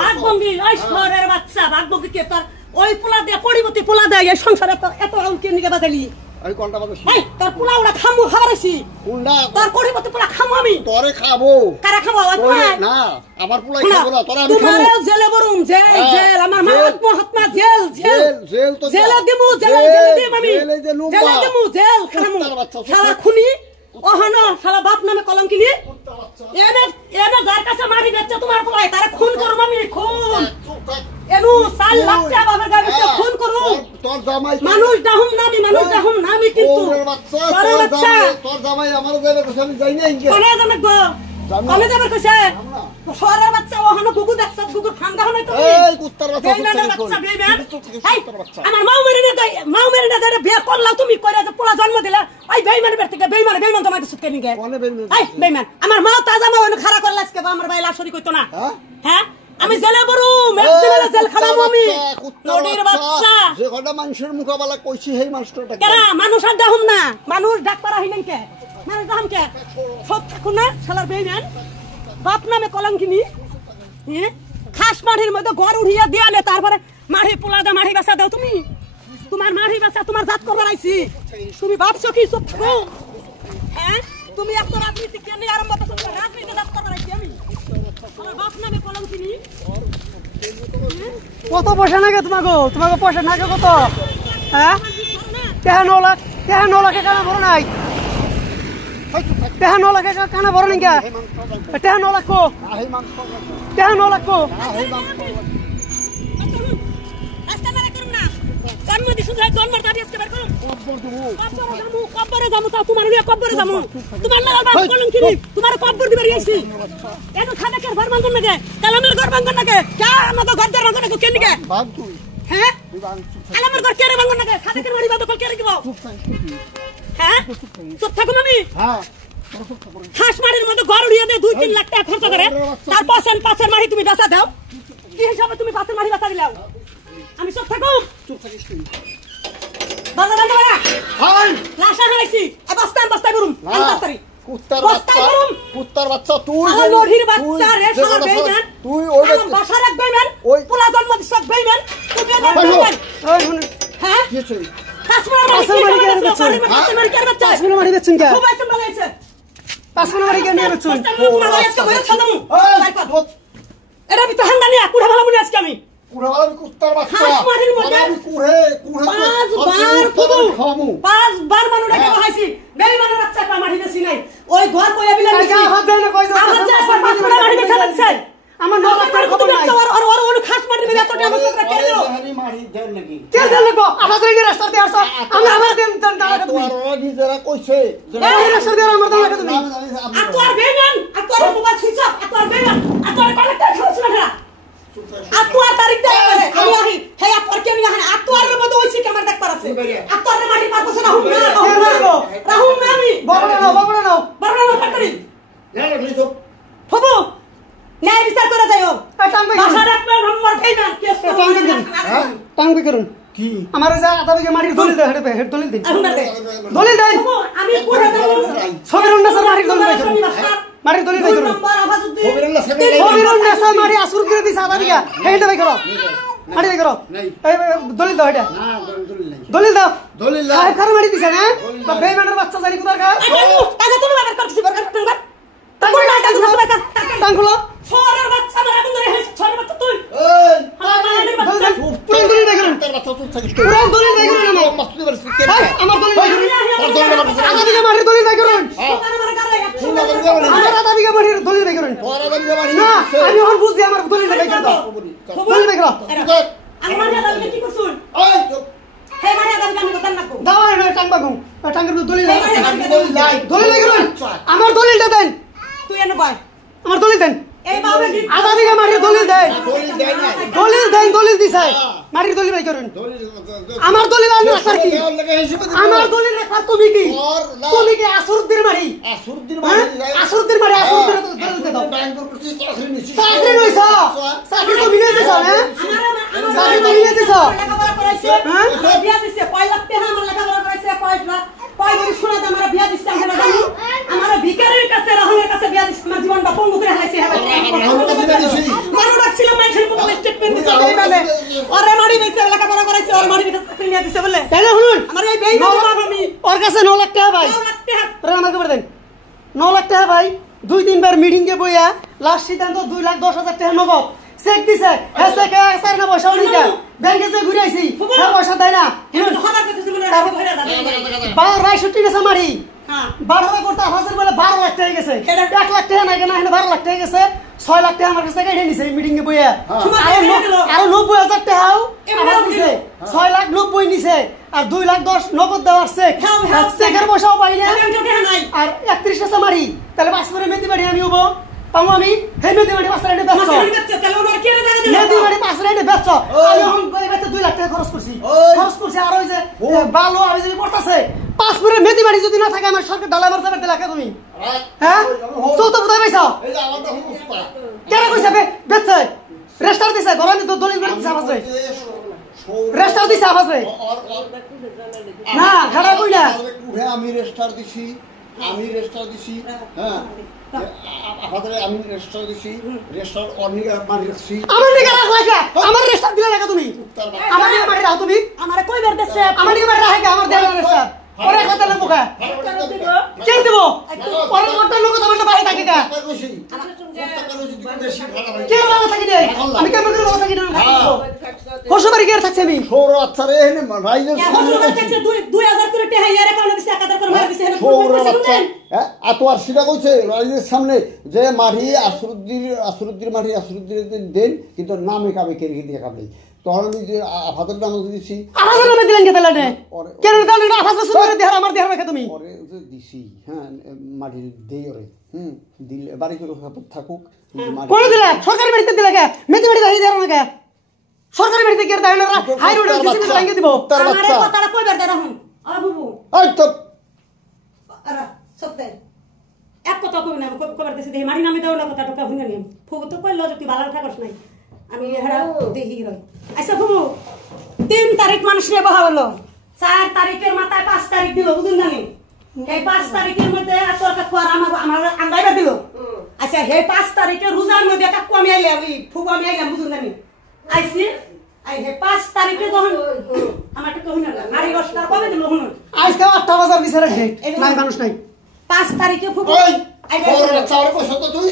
ভাগবঙ্গি ওই শহরের বাচ্চা ভাগবঙ্গি কে তোর ওই পোলা দিয়ে পরিবর্তে পোলা দেয় এই সংসারে এত কে নিকে বাজালি আমি কোনটা বাজাছি এই তোর পোলা ওরা খামু খাবারছি কোনটা তোর পরিবর্তে পোলা খামু আমি তোরে খাবো কারা খাবো না আমার পোলাই খাবো না তোরা আমি খাবো তোমারও জেলে বরুম জেল আমার মা আত্মহত্যা জেল তো জেলে দিমু জেলে দিম আমি জেলে দিমু জেল খামু শালা খুনি ওহন শালা বাপ নামে কলম কিনি এনে যার কাছে মারি বেচছে তোমার পোলাই তারে খুন করব আমি খুন এনু 4 লাখ টাকা বাবার গাড়িতে খুন করব তোর জামাই মানুষ ডাহুম নামি কিন্তু তোর জামাই আমার যাবে আমি যাই না ইনকে কোনে জানে গো কোনে যাবে কইছে শহরের বাচ্চা ওহন গুগু দেখছ গুগুর ফাঙ্গা হনে তো এই কুত্তার বাচ্চা আমার মাও মেরে না ধরে বিয়ে করলাও তুমি কইরা যে পোলা জন্ম দিলা ওই বেঈমান বের থেকে বেঈমান তোমায় সুতকে নিগে কোনে বেঈমান এই বেঈমান আমার মা তাজা মা ওনে খাড়া করলা আজকে আমার ভাই লাশরি কইতো না হ্যাঁ আমি জেলে বরুম একদিন জেল খালাম আমি নদীর বাচ্চা যে কটা মানুষের মুখবালা কইছি সেই মানুষটা কেন মানুষ আর ডাহুম না মানুষ ডাক পারা হইলেন কে মানুষ ডাহুম কে সব থাকুন না শালার বেঈমান বাপ নামে কলম কিনি খাস মাটির মধ্যে ঘর উড়িয়ে দিয়ালে তারপরে মাটি পোলা দা মাটি বাসা দাও তুমি তোমার মাটি বাসা তোমার জাত করবার আইছি তুমি ভাবছো কি সব থাকো হ্যাঁ তুমি একটা রাজনীতি কেন আরম্ভ করছো রাজনীতি জাত করবার আইছি আমি আমার বাপ নামে কলম কিনি কত পয়সা নাগে তোমাকে পয়সা নাগে কত হ্যাঁ 9 লাখ কানা ভরো নাই 9 লাখ কানা ভরো নাই কে 9 লাখ কো 9 লাখ কো জন্মের দাবি আজকে বের করুন কব্বরে যামু তা তোমার নিয়ে কব্বরে যামু তোমার না বাপ কলম কিনি তোমার কব্বর দিবার আইছি এত খানা কে ঘর ভাঙন নাকে কালামের ঘর ভাঙন নাকে কে আমাকে ঘর দের ভাঙন নাকে কেন নাকে ভাগ তুই হ্যাঁ কালামের ঘর কে ভাঙন নাকে খানা কে বাড়ি বাদ কে রাখবো হ্যাঁ চুপ থাকুন আমি হ্যাঁ হাঁস মাটির মধ্যে ঘর উড়িয়ে দে 2-3 লাখ টাকা খরচ করে তার পাশের মাটি তুমি বেচা দাও কি হিসাবে তুমি পাশের মাটি বেচা দিলাও আমি চুপ থাকুম চুপ থাকিস তুই বাবা বাবা হাই লাশা হইছি এ বস্তায় বরুম তাড়াতাড়ি কুত্তার বাচ্চা তুই আমার নড়ির বাচ্চা রে শালা বেঈমান তুই ওই বাসার এক বেঈমান ওই পোলা জন্ম দিছ বেঈমান তুই বেঈমান হ্যাঁ কি হইছে কাশ্মীর মারি কে বাচ্চা কাশ্মীর মারি বেচুন কে খুব আইছে বালাইছে কাশ্মীর মারি কে নিয়ে বেচুন এটা বিতো হান্দানি কুড়া ভালো মনে আজকে আমি কুড়াওয়ার কুত্তার বাচ্চা হাসমারির মধ্যে আমি কুড়ে 5 বার মানুষ ডেকে বহাইছি বেঈমানের বাচ্চা পা মাটি দেছি নাই ওই ঘর কইয়া বিলা দিছি হাত দেন কই যাও আমার যে আসর মাটি বেচা লাগছে আমার নলা করে কত নাই আর খাস মাটি বেচা তো টাকা করে কেন দিও মারি দেন নাকি কে দেন লাগো আমাদের এই রাস্তা দিয়ে আসো আমি আমার দেন টাকা তুমি তোর নিজেরা কইছে এই রাস্তা দিয়ে আমার টাকা তুমি আর তোর বেঈমান আর তোর মোবাইল সুইচ অফ আর তোর বেঈমান আর তোর কানেক্টর খাওয়াছ না আতুয়ার তারিখ দেয় আমি আহি হে আতুয়ার কেন ইয়াহান আতুয়ারের মধ্যে হইছে কি আমার দেখ পারাছে আতুয়ারের মাটি পারছে না হুম না আমি বাবড়া নাও কাটরি না না তো হবো ন্যায় বিচার করে যাইও টাঙ্গি ভাষা রাখবে নম্বর দেই না কেস টাঙ্গি করুন কি আমার যা আদা বিঘা মাটির দলিল দে হেড দলিল দে দলিল দে আমি পুরো সবিরুন নাসার মাটির দলিল দে মাটির দলিল দে নম্বর আফাজউদ্দিন সবিরুন নাসার মাটি আসুর করে দিছ আদা বিঘা হেড দে করো মাটি দে করো এই দলিল দাও এটা না দলিল নাই দলিল দাও দলিল না আর কার মাটি দিছ না তো বেঈমানের বাচ্চা জানি কোদার কা টাকা তুমি বাবার করছিস বরকার টাকা টাঙ্গুলো ছরের বাচ্চা মারা বন্ধ রে ছরের বাচ্চা তুই এই আমার বাচ্চা পুরো দলিল দে করুন তোর বাচ্চা চুপ থাকিস পুরো দলিল দে করুন আমার মাসুদ বাড়ি কে আমার দলিল দে করুন আদা বিঘা মাটির দলিল দে করুন আমার আদা বিঘা মাটির দলিল দে করুন তোর আদা বিঘা মাটি না আমি এখন বুঝছি আমার দলিল দে করুন দলিল দে করুন আমার দাদা কি করছুন এই চুপ হে মানে দাদা আমি কথা না কো দাও না টাঙ্গা গু টাঙ্গের দলিল দে দলিল নাই দলিল দে করুন আমার দলিলটা দেন তুই এনে কয় আমার দলিল দেন এই বাবা আদা বিঘা মাটির দলিল দেন দলিল দেয় নাই দলিল দেন দলিল দিছে মাটির দলিল বাই করুন আমার দলিল আর রাখার কি আমার দলিল রাখার তুমি কি তুমি কি আসুরদের মারি আসুরদের মারি আসুরদের মারি আসুরদের দলিল দে দাও ব্যাংক করতে চাকরি নিছি চাকরি নইছ চাকরি তো মিলে দিছ না চাকরি তো মিলে দিছ লেখাপড়া করাইছে হ্যাঁ বিয়া দিছে কয় লাখ টাকা আমার লেখাপড়া করাইছে কয় লাখ কয় বড় শোনা দে আমার বিয়া দিছে আমরা জানি আমার ভিখারির কাছে রহমের কাছে বিয়া দিছে আমার জীবনটা পঙ্গু করে হালাইছে হবে মানুষ রাখছিল মানুষের স্টেটমেন্ট দিছে বেইমানে ওরে মারি বেচে লেখাপড়া করাইছে ওরে মারি বেচে চাকরি নিয়ে দিছে বলে তাই না শুনুন আমার এই বেইমান বাপ আমি ওর কাছে 9 লাখ টাকা ভাই 9 লাখ টাকা রে আমাকে বলে দেন 9 লাখ টাকা ভাই 2-3 বার মিটিং এ বইয়া লাস্ট সিদ্ধান্ত 2,10,000 টাকা নগদ চেক দিছে হেসে কে স্যার না পয়সা নিকা ব্যাংকে যে ঘুরে আইছি হ্যাঁ পয়সা দেয় না এখন খবর করতেছি বলে রাখো ভরে দাও 12,62 গেছে মারি হ্যাঁ 12 করতে হাজার বলে 12 লাখ টাকা গেছে 1 লাখ টাকা নাই কেন এখানে 12 লাখ টাকা গেছে 6 লাখ টাকা আমার কাছে কেটে নিছে মিটিং এ বইয়া আর 90,000 টাকাও আমার দিছে 6 লাখ 90 নিছে আর 2 লাখ 10 নগদ দেওয়ার চেক চেকের পয়সাও পাই না আর 31 টাকা মারি তাহলে পাঁচ করে মেদি বাড়ি আমি হবো পাবো আমি সেই মেদি বাড়ি 5 লাইনে বেচছো মেদি বাড়ি 5 লাইনে বেচছো আমি এখন এবারে 2 লাখ টাকা খরচ করছি আর ওই যে বালো আর যদি পড়তাছে 5 করে মেদি বাড়ি যদি না থাকে আমার সরকার ডালা মারতে পারতে লাগে তুমি হ্যাঁ চৌথ বুঝাই পাইছো এই যে আমারটা হুস্তা কেন কইছে বেচছে রেস্টার দিছে গরানি তো দলিল করে দিছে আবাসরে রেস্টার দিছে আবাসরে না হেডা কই না আমি রেস্টার দিছি হ্যাঁ আমাদের আমি রেস্টার দিছি রেস্টার অনিগা মারি রাখছি আমার নিগা রাখলা আমার রেস্টার দিলা না তুমি আমার নিগা মারি রাখো তুমি আমারে কই বের দেছে আমার নিগা মারি রাখে আমার দেলা রেস্টার ওরে কথা লাগবো কা কে দিব ওরে কথা লোক তো বলতে পারি থাকে কা কে ভালো থাকি দে আমি কেমন করে ভালো থাকি না হোসবাড়ি কে থাকছে আমি সৌর আচ্ছা রে এনে রাইজের সামনে 2000 করে টাকা ইয়ারে কাউনে দিছে 1000 করে মার দিছে সৌর আচ্ছা হ্যাঁ আতোয়ার সিটা কইছে রাইজের সামনে যে মারি আসরুদ্দির মারি আসরুদ্দির দেন কিন্তু নামে কাবে কে রেখে দিয়ে কাবে তখন আমি যে আফাদের নাম দিছি আফাদের নামে দিলেন কে তাহলে কেন কারণ আফাদের সুন্দর দেহার আমার দেহার রেখে তুমি ওরে যে দিছি হ্যাঁ মাটি দেই ওরে দিল বাড়ি করে থাকুক কোন দিলা সরকারি বাড়িতে দিলা কে মেদি বাড়ি রাখি দেহার না কে সরকারি বাড়িতে কে দেয় না হাই রোডে দিছি ভাঙিয়ে দিব আমারে কথাটা কই বের দে রাহুন আ বুবু এই তো আরে সত্যি এক কথা কই না কই বের দিছি দেই মারি নামে দাও না কথা টকা হুঙ্গা নিম ফুবু তো কইলো যে তুই ভালো থাকস নাই আমি হেরা দেহি রই আচ্ছা ফুবু 3 তারিখ মানুষ রে বহাবলো 4 তারিখের মাথায় 5 তারিখ দিল বুঝুন জানি এই 5 তারিখের মধ্যে তোর কা খোয়ার আমার আঙ্গাইবা দিল আচ্ছা হে 5 তারিখে রোজার মধ্যে একটা কমি আইলে আমি ফুবু আমি আইলাম বুঝুন জানি আইছি আই হে 5 তারিখে যখন আমার তো কই না নারী বস্তার কবে দিল হুন আজকে 8টা বাজার বিচারে নাই মানুষ নাই 5 তারিখে ফুবু ওই সৌর আচ্ছা ওরে কইছ তো তুই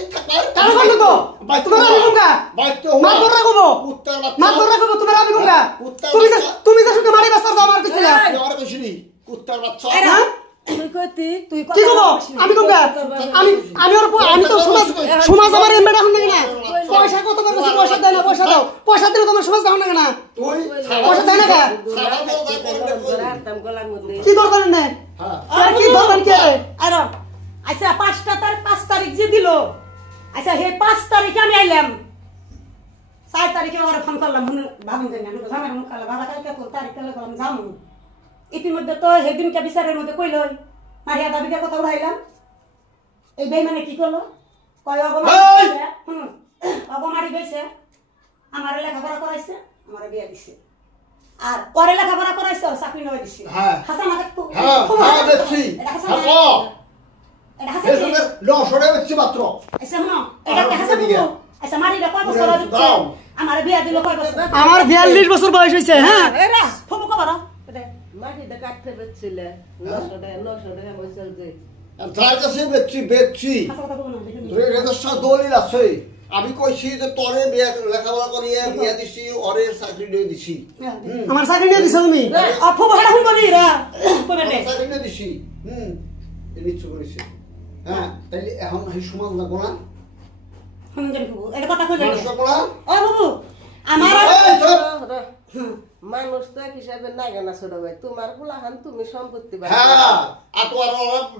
কারো বন্ধ তো তোমার আমি কোনকা বাইতে মাত ধরে রাখবো উত্তর বাচ্চা মাত ধরে রাখবো তোমার আমি কোনকা তুমি তো শুধু মারি বাস্তার দাও আমার কিছু না ওরে কইছিলি কুত্তার বাচ্চা হ্যাঁ তুই কি করবো আমি কোনকা আমি ওর আমি তো সমাজ আমার এমবেটা হন না পয়সা কত করে পয়সা দেয় না পয়সা দাও পয়সা দিলে তোমার সমাজ দাও না তুই পয়সা দেয় না কা কি করবেন না আর কি ধরবেন কে আর আচ্ছা 5 তারিখ যে দিল আচ্ছা হে 5 তারিখে আমি আইলাম 4 তারিখে ওরে ফোন করলাম ভাবুন জানি আমি জামাই মুখ কালা বাবা কালকে তোর তারিখ কালে আমি যাবো ইতিমধ্যে তো সেদিনকে বিচারের মধ্যে কইল মারিয়া দাবিকে কথা উঠাইলাম এই বেইমানে কি করলো কয় অগমারি গেছে আমার লেখাপড়া করাইছে আমার বিয়া দিছে আর পরে লেখাপড়া করাইছে চাকরি নয় দিছে হাসান আমাকে হ্যাঁ দেখছি হাসো এটা হাসান এসবের লসরে হচ্ছে মাত্র আচ্ছা শুনো এটা হাসান আচ্ছা মারিরা কয় বছর দিচ্ছে আমার বিয়া দিল কয় বছর আমার 42 বছর বয়স হইছে হ্যাঁ এরা ফুবু কবরা মাটিটা কাটতে বেচছিলে 900 টাকা বলছিল যে তার কাছে বেচছি রেজিস্টার দলিল আছে আমি কইছি যে তোরে লেখাপড়া করিয়ে বিয়া দিছি ওরে চাকরি দিয়ে দিছি আমার চাকরি নিয়ে দিছো তুমি ফুবু হাড়া হুন বলি রা কইবে নে চাকরি দিয়ে দিছি নিচ্ছ করেছে হ্যাঁ তাইলে এখন এই সমাজ লাগবো না শুনুন জানি ফুবু এটা কথা কই মানুষ লাগবো না ও ফুবু আমার মানুষ তো এক হিসাবে নাগে না ছোট ভাই তোমার পুলাহান তুমি সম্পত্তি হ্যাঁ আর তো আর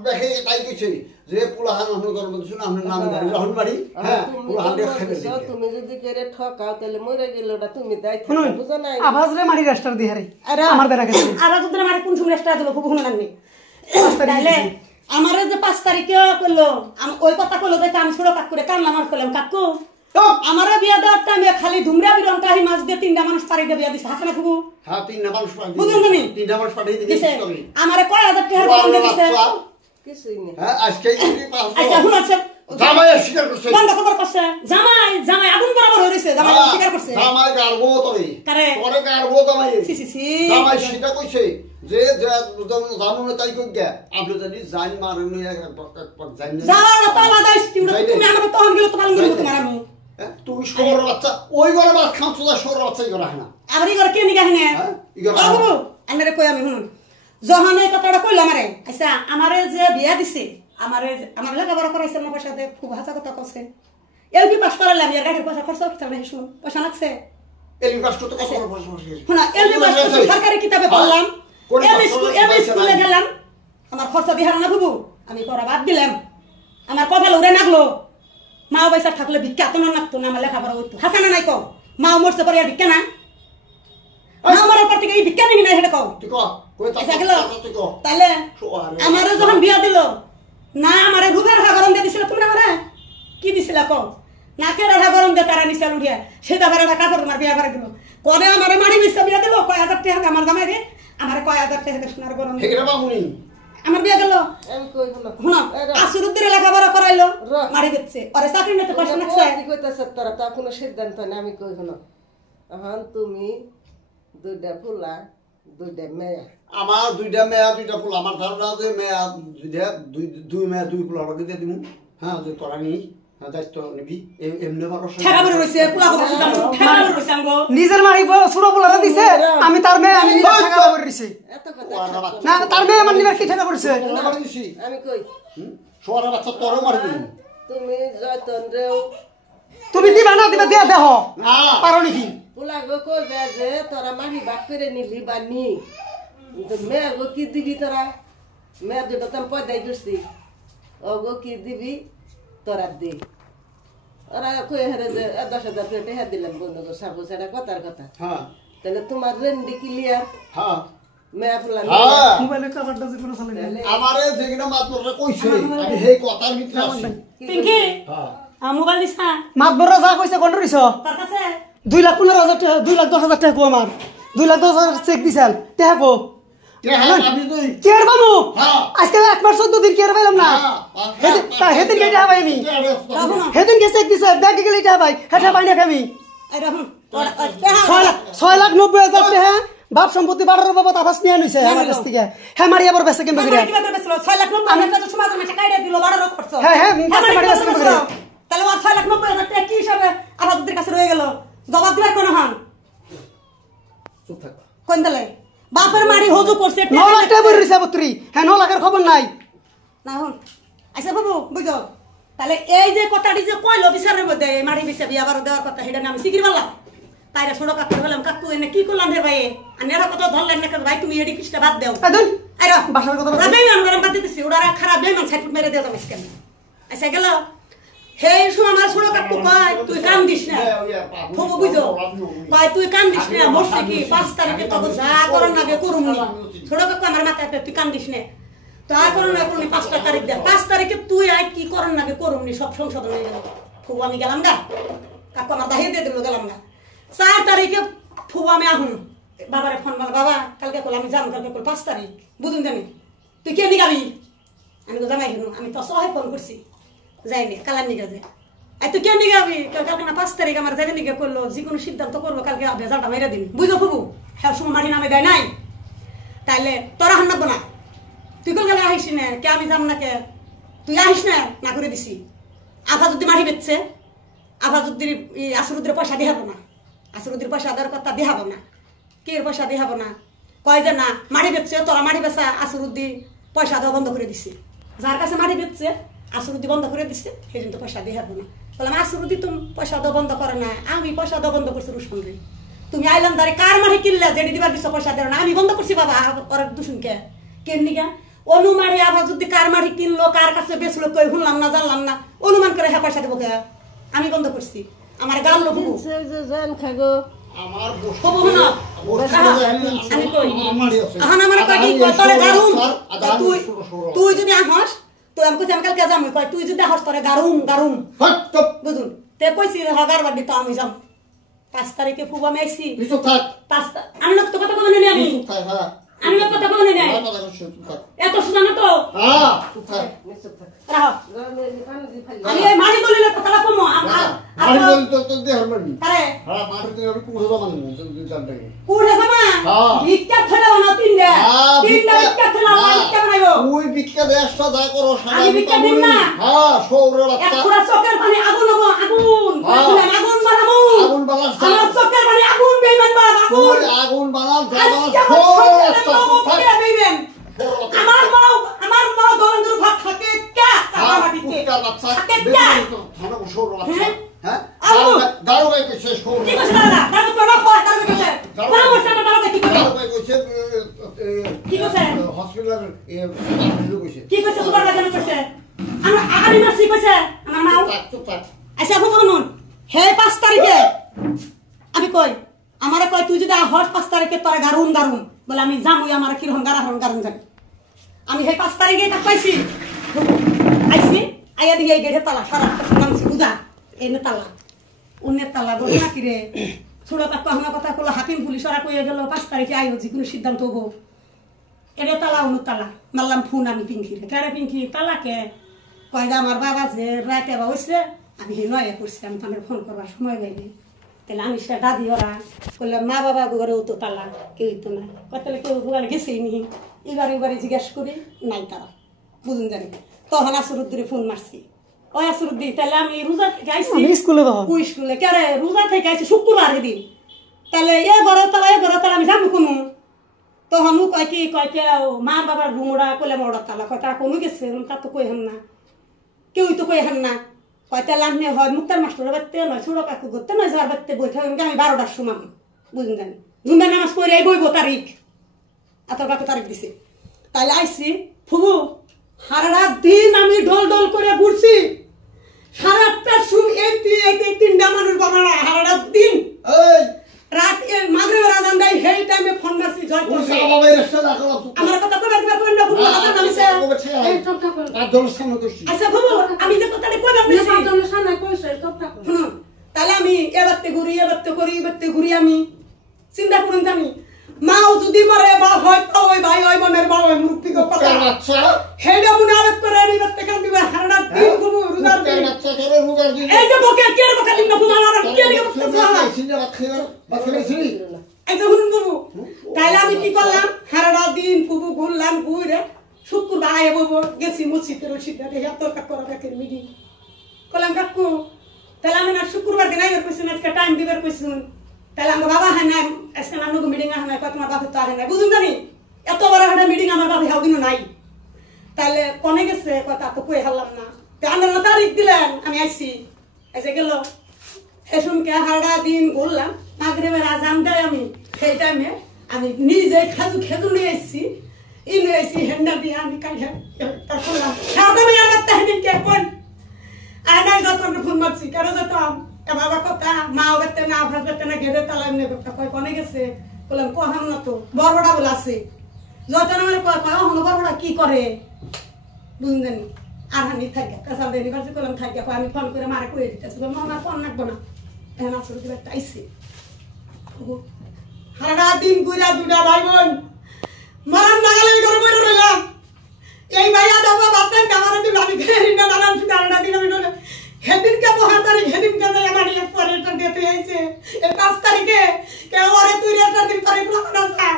দেখে তাই কইছে যে পুলাহান আমরা গর্ব দিছ না আমরা নাম গাড়ি রহন বাড়ি হ্যাঁ পুলাহান দিয়ে খাবে তুমি যদি করে ঠকাও তাহলে মরে গেল ওটা তুমি দায়িত্ব বুঝো না আভাস রে মারি রাস্টার দি হারে আরে আমার দেরা গেছে আর তোদের মারে কোন সময় রাস্তা দিল ফুবু শুনুন আননি তাইলে আমারে যে 5 তারিখে কইলো ওই কথা কইলো দেখে আমি ছোট কাকু রে কান্না মার কইলাম কাকু আমারে বিয়া দেওয়ার টাইমে খালি ধুমরা বিরন কাহি মাছ দিয়ে 3টা মানুষ পাড়ি দিয়ে বিয়া দিছে হাসানা ফুবু হ্যাঁ 3টা মানুষ পাড়ি বুঝুন তুমি 3টা মানুষ পাড়ি দিয়ে দিছে আমারে কয় হাজার টাকা বন্ধ দিছে কিছুই নেই। হ্যাঁ আজকে যদি আচ্ছা এখন আছে জামাই স্বীকার করছে বন্ধ খবর করছে জামাই আগুন বরাবর হয়েছে জামাই স্বীকার করছে জামাই গাড়বো তবে কারে পরে গাড়বো জামাই সি সি সি জামাই স্বীকার করছে যে জানো না তাই কই গে আপনি যদি জান মারেন জান যাওয়ার না তো আলাদা স্টিউডিও তুমি আমাকে তখন গেলে তো পালন করবো তোমার আমি তুমি শোর বাচ্চা ওই ঘরে বাস খাম সোজা শোর বাচ্চা ইগরা হয় না আবার ই করে কে নিগা হেনে ইগরা বাবু আন্নারে কই আমি শুনুন যখন এই কথাটা কইলো আমারে আচ্ছা আমারে যে বিয়া দিছে আমার লেখাপড়া করাইছে আমার পয়সাতে খুব হাসা কথা কইছে এই কি পাস করালাম এর গাড়ির পয়সা খরচ করতে না শুনুন পয়সা লাগছে এলবি পাস করতে কত বড় পয়সা শোনা এলবি পাস করতে সরকারি কিতাবে পড়লাম এম স্কুলে গেলাম আমার খরচ দিহার না বুবু আমি করা বাদ দিলাম আমার কপাল উড়ে নাগলো মা পয়সা থাকলে ভিক্ষা তো নাকতো না আমার লেখাপড়া হইতো হাসা না নাই কও মা মরছে পরে আর ভিক্ষা না মা মরার পর থেকে এই ভিক্ষা নিবি না সেটা কও তুই কও কই আচ্ছা গেল তাহলে আমারে যখন বিয়া দিল না আমারে রূপের রাখা গরম দিয়ে দিছিল তোমরা আমারে কি দিছিল কও নাকের রাখা গরম দিয়ে তারা নিছিল উড়িয়া সেটা ভাড়া টাকা করে তোমার বিয়া ভাড়া দিল কবে আমারে মারি মিশা বিয়া দিল কয় হাজার টাকা আমার জামাই রে আমারে কয় হাজার টাকা সোনার গরম হেগরা বামুনি আমার বিয়া গেল আমি কই হলো শুনো আসুরুদ্দিরে লেখাপড়া করাইলো মারি দিচ্ছে ওরে চাকরি নিতে পয়সা লাগছে কি কইতাছ তোরা তা কোনো সিদ্ধান্ত নেই আমি কই হলো এখন তুমি দুইটা ফুলা দুইটা মেয়া আমার দুইটা মেয়া দুইটা ফুল আমার ধারণা যে মেয়া দুই মেয়া দুই ফুল আমাকে দিয়ে দিব হ্যাঁ যে তোরা নি দায়িত্ব নিবি এমনি আমার ঠেকা বড় রইছে পোলা কথা শুনাম ঠেকা বড় রইছে আমগো নিজের মারি ছোট পোলারা দিছে আমি তার মেয়ে আমি নিজে টাকা করে দিছি এত কথা না তার মেয়ে আমার নিবার কি টাকা করছে আমি কই সোয়ারা বাচ্চা তোরও মারি দিবি তুমি যতন রেও তুমি দিবা না দিবা দিয়া দেহ না পারো নাকি পোলা গো কইবে যে তোরা মারি বাক করে নিলি বা নি কিন্তু মেয়ে গো কি দিবি তোরা মেয়ে দুটো তো পয়দাই করছি ও গো কি দিবি তোরা দি ওরা কই হেরে যে 10,000 পেটে হ্যাঁ দিলাম বন্ধু গো সাবু সেটা কথার কথা হ্যাঁ তাহলে তোমার রেন্ডি ক্লিয়ার হ্যাঁ মেয়ে ফুলা হ্যাঁ মোবাইলের কভারটা যে কোনো চলে না আমারে যেগুলো মাত্রটা কইছে আমি সেই কথার ভিতরে আছি পিঙ্কি হ্যাঁ মোবাইল দিছা মাতবররা যা কইছে কোন রইছ তার কাছে 2,15,000 টাকা 2,10,000 টাকা কো আমার 2,10,000 চেক দিছাল টাকা কো আমি তো কেয়ার বামু হ্যাঁ আজকে 1 মাস 14 দিন কেয়ার পাইলাম না হেদিন কে টাকা পাই আমি হেদিন কে চেক দিছে ব্যাংকে গেলে টাকা পাই হেটা পাই না আমি এই দেখুন 6,90,000 টাকা বাপ সম্পত্তি বাড়ার বাবা আবাস নিয়ে নিছে আমার কাছ থেকে হ্যাঁ মারি আবার বেচে কেমন করে কিভাবে বেচলো 6,90,000 টাকা সমাজ মাসে কাইড়া দিল 12 খরচ হ্যাঁ হ্যাঁ মারি বেচে কেমন করে তাহলে ওর 6,90,000 টাকা কি হিসাবে আমাদের কাছে রয়ে গেল জবাব দিবার কোন হান চুপ থাক কোন দলে বাপের মারি হজু করছে 9 লাখ টাকা বই রইছে বত্রি হ্যাঁ 9 লাখের খবর নাই না হন আচ্ছা বাবু বুঝো তাহলে এই যে কথাটি যে কইলো বিচারের মধ্যে মারি বিছে বিয়া বার দেওয়ার কথা সেটা আমি সিকির বললাম তাইরা ছোট কাকু বললাম কাকু এনে কি করলাম রে ভাই আনেরা কত ধরলেন না ভাই তুমি এডি কিসটা বাদ দাও আদন আরে বাসার কথা ওরা বেইমান করে বাদ দিতেছি ওরা খারাপ বেইমান সাইড মেরে দেও তুমি কেন আচ্ছা গেল হেই শুন আমার ছোট কাকু কয় তুই কান দিস না খুব বুঝো কয় তুই কান দিস না মরছে কি 5 তারিখে তো যা করন লাগে করুম নি ছোট কাকু আমার মাথায় তুই কান দিস না তা করন না করুন 5 তারিখ দে 5 তারিখে তুই আই কি করন লাগে করুম নি সব সংশোধন হয়ে গেল খুব আমি গেলাম না কাকু আমার দাহি দিয়ে দিল গেলাম না 4 তারিখে খুব আমি আহুন বাবারে ফোন বল বাবা কালকে কল আমি যাম কালকে কল 5 তারিখ বুঝুন জানি তুই কে নিগাবি আমি তো জানাই আমি তো সহায় ফোন করছি যাইনি কালার নিগা যায় আর তুই কে নিগাবি কালকে না 5 তারিখ আমার যাইনি নিগা করলো যে কোনো সিদ্ধান্ত করবো কালকে ভেজালটা মেরে দিন বুঝো খুবু হ্যাঁ সময় মাটি নামে দেয় নাই তাইলে তোরা হান না তুই কল গেলে আহিস না কে আমি যাম না কে তুই আহিস না করে দিছি আফাজুদ্দিন মাটি বেচছে আফাজুদ্দিন আসরুদ্দির পয়সা দিহাবো না আসরুদ্দির পয়সা দেওয়ার কথা দিহাবো না কে পয়সা দিহাবো না কয় যে না মাটি বেচছে তোরা মাটি বেচা আসরুদ্দিন পয়সা দেওয়া বন্ধ করে দিছি যার কাছে মাটি বেচছে আসরুদ্দি বন্ধ করে দিচ্ছে সেই জন্য তো পয়সা দিহাবো না বললাম আসরুদ্দি তুমি পয়সা দেওয়া বন্ধ করে না আমি পয়সা দেওয়া বন্ধ করছি রুশনরে তুমি আইলাম দাঁড়ে কার মাটি কিনলে যেটি দিবার দিচ্ছ পয়সা দেওয়া না আমি বন্ধ করছি বাবা ওর দুশুনকে কেননিকা অনুমানে আবার যদি কার মাটি কিনলো কার কাছে বেচলো কই শুনলাম না জানলাম না অনুমান করে হ্যাঁ পয়সা দেবো কে আমি বন্ধ করছি আমার গাল লোক জান খাগো আমার আমি কই এখন আমার কই কি তোরে গারুম তুই যদি আহস তুই আমি কইছি আমি কালকে যাম কই তুই যদি আহস তোরে গারুম হট চুপ বুঝুন তে কইছি হগার বাড়ি তো আমি যাম 5 তারিখে ফুবা আমি আইছি চুপ থাক 5 আমি লোক তো কথা বলে নি আমি চুপ থাক হ্যাঁ আমি কথা বলি নাই কথা কইছে চুপ থাক এত সুদান তো চুপ থাক রাহ আমি এই মারি দলিলে কথাটা কমো মারি দলিল তো দে হরমানি আরে হ্যাঁ মারি তো আমি কুড়ে জমান দুই চার টাকা কুড়ে জমা ভিক্ষা খেলা না তিনটা ভিক্ষা খেলা ভিক্ষা বানাইবো ওই ভিক্ষা দে একটা যা করো আমি ভিক্ষা দিন না হ্যাঁ সৌরে বাচ্চা এক পুরা চকের পানি আগুন হবো আগুন বানাবো আগুন বানাস আমার চকের পানি আগুন বেইমান বানাবো ওই আগুন বানাস সৌরে বাচ্চা বেইমান আমার মা দরন্দর ভাত খাতে কা সারা দিতে কুত্তার বাচ্চা বেইমান থানা সৌরে বাচ্চা হ্যাঁ আবু গাড়ো গায় কইছে সৌরে কি কইছ দাদা দাদা তো না কয় দাদা কইছে কোন অবস্থা দাদা কি কইছ গাড়ো গায় কইছে কি কইছে হসপিটাল কইছে কি কইছে তোমার বাজানো কইছে আমি মাসি কইছে আমার নাও চুপ থাক আচ্ছা বলুন হে 5 তারিখে আমি কই আমারে কই তুই যদি হস 5 তারিখে তোরে গারুন বলে আমি যামই আমার কি রকম গারুন যাই আমি হে 5 তারিখে তা পাইছি আইছি আইয়া দিয়ে গেটে তালা সারা মানছি বুঝা এনে তালা অন্য তালা বল না কি রে ছোট কাকা হনা কথা কইলো হাকিম পুলিশ ওরা কইয়া গেল 5 তারিখে আইও যে কোনো সিদ্ধান্ত হবো এরে তালা অন্য তালা মারলাম ফোন আমি পিঙ্কি রে কারে পিঙ্কি তালা কে কয়দা আমার বাবা যে রাতে বা হইছে আমি হে নয়া করছি আমি তোমার ফোন করবার সময় পাইনি তাহলে আমি সে দাদি ওরা বললে মা বাবা ঘরে তো তালা কেউ তো না তাহলে কেউ ঘরে গেছেই নি এবারে জিজ্ঞেস করি নাই তারা বুঝুন জানি তখন আসরুদ্দিরে ফোন মারছি ওই আসরুদ্দি তাহলে আমি রোজা থেকে আইছি স্কুলে কেরে রোজা থেকে আইছি শুক্রবার দিন তাহলে এ ঘরে তালা আমি যাবো কোনো তখন কয় কি মা বাবার রুমোড়া কলে মোড়া তালা কয় তারা কোনো গেছে তা তো কই হেন না কেউ তো কই হেন না কয়টা লাম্নে হয় মুক্তার মাস্টার বাড়তে নয় ছোট কাকু করতে নয় যার বাড়তে বই থাকবে আমি 12টার সময় বুঝুন জানি জুম্বা নামাজ পড়ে বইব তারিখ এত কাকু তারিখ দিছে তাহলে আইসি ফুবু সারা দিন আমি ডল করে ঘুরছি 8:30টার সময় এই 3টা মানুষ বানারা সারা দিন রাত মাগরিবের আজান দেয় সেই টাইমে ফোন মারছি জয় করছি আমার কথা কইবার না ফুবু আজান নামিছে এই টপটা কর আর দলের সামনে কইছি আচ্ছা ফুবু আমি যে কথাটা কইবার না দলের সামনে কইছ টপটা কর তাহলে আমি এবারতে ঘুরি আমি চিন্তা করুন জানি মাও যদি মরে বা হয় তো ওই ভাই ওই মনের বাবা ওই মুক্তি কো কথা আচ্ছা হেডা মনে আবেগ করে আমি বাতে কাম দিবা হারনা দিন ফুবু রোজার দিন আচ্ছা করে রোজার দিন এই যে বকে দিন না ফুবু আমার কে লিখে বলতে সিনা বাখেছি এই যে হুন ফুবু তাইলে আমি কি করলাম হারনা দিন ফুবু ঘুরলাম ঘুরে শুক্রবার আইবো গেছি মসজিদের ওসিদে এত কাকরা কাকের মিটিং কলাম কাকু তাহলে আমি না শুক্রবার দিন আইবার কইছেন আজকে টাইম দিবার কইছেন তাহলে আমার বাবা হয় না আজকে নানুকে মিটিং হয় না তোমার বাবা তো আহে না বুঝুন জানি এত বড় একটা মিটিং আমার বাবা হাও দিনও নাই তাহলে কোনে গেছে কথা তো কই হারলাম না আপনারা তারিখ দিলেন আমি আইছি এসে গেল এসুনকে হারডা দিন ঘুরলাম মাগরিবের আজান দেয় আমি সেই টাইমে আমি নিজে খেজুর নিয়ে এসেছি নিয়ে এসেছি হেন্ডা দিয়ে আমি কাইয়া তার করলাম সাথে আমি আমার তাহিদিন কে কোন আয়নাই যত ফোন মারছি কেন যেতাম বাবা কথা মা বেতে না ভাত বেতে না ঘেরে তালা এমনি কথা কয় কোনে গেছে বললাম কহাম না তো বড়বড়া বলে আছে যত আমার কয় হন বড়বড়া কি করে বুঝুন জানি আর হানি থাকে কাঁচাল দেনি বাড়ি করলাম থাকে আমি ফোন করে মারে কয়ে দিতেছি আমার ফোন রাখবো না এখন আসলে দিবে আইসি সারা দিন ঘুরা দুটা ভাই বোন মারান নাগালে ঘরে বইরে রইলাম এই ভাইয়া দেবো বাপেন কামারে দিন আমি ঘেরি না নানান সারা দিন আমি হেদিন কে 5 তারিখ হেদিন কে আমার এক পরেটা দিতে আইছে এই 5 তারিখে কে ওরে তুই রেটার দিন করে প্লান আছে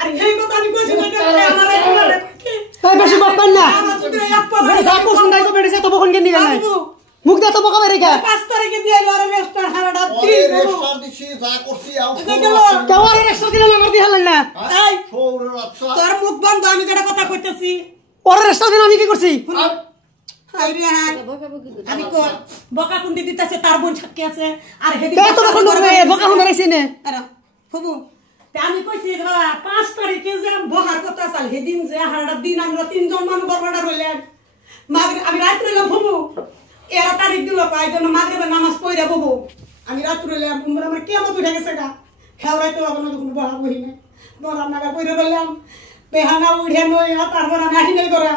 আর এই কথা আমি কইছি না আমার এই বেশি বকবেন না বেশি যা কোন দাইতো বেড়েছে তো বকন কে নিবে না মুখ দে তো বকা মেরে কে 5 তারিখে দিয়ে লরে রেস্টার হারাডা দিই রেস্টার দিছি যা করছি আউ কে ওরে রেস্টার দিলে আমার দি হালেন না এই সৌরে আচ্ছা তোর মুখ বন্ধ আমি যেটা কথা কইতেছি ওরে রেস্টার দিন আমি কি করছি আমি বকা কুন্ডি দিতেছে তার বোন ছাটকে আছে আর হেদিন বকা হুন রাইছে নে আরে ফুবু তে আমি কইছি 5 তারিখে যে বহার কথা চাল হেদিন যে হাড়া দিন আমরা তিনজন মানুষ বড়বড়া রইলেন মাগরিব আমি রাত রইলাম ফুবু এরা তারিখ দিল পাই জন্য মাগরিবের নামাজ পড়া ববু আমি রাত রইলাম আমার কিয়ামত উঠে গেছে গা খেওরাইতে হবে না যখন বড়া বহি না বড়া নাগা পড়া রইলাম বেহানা উঠে নই তারপর আমি আহি নাই করে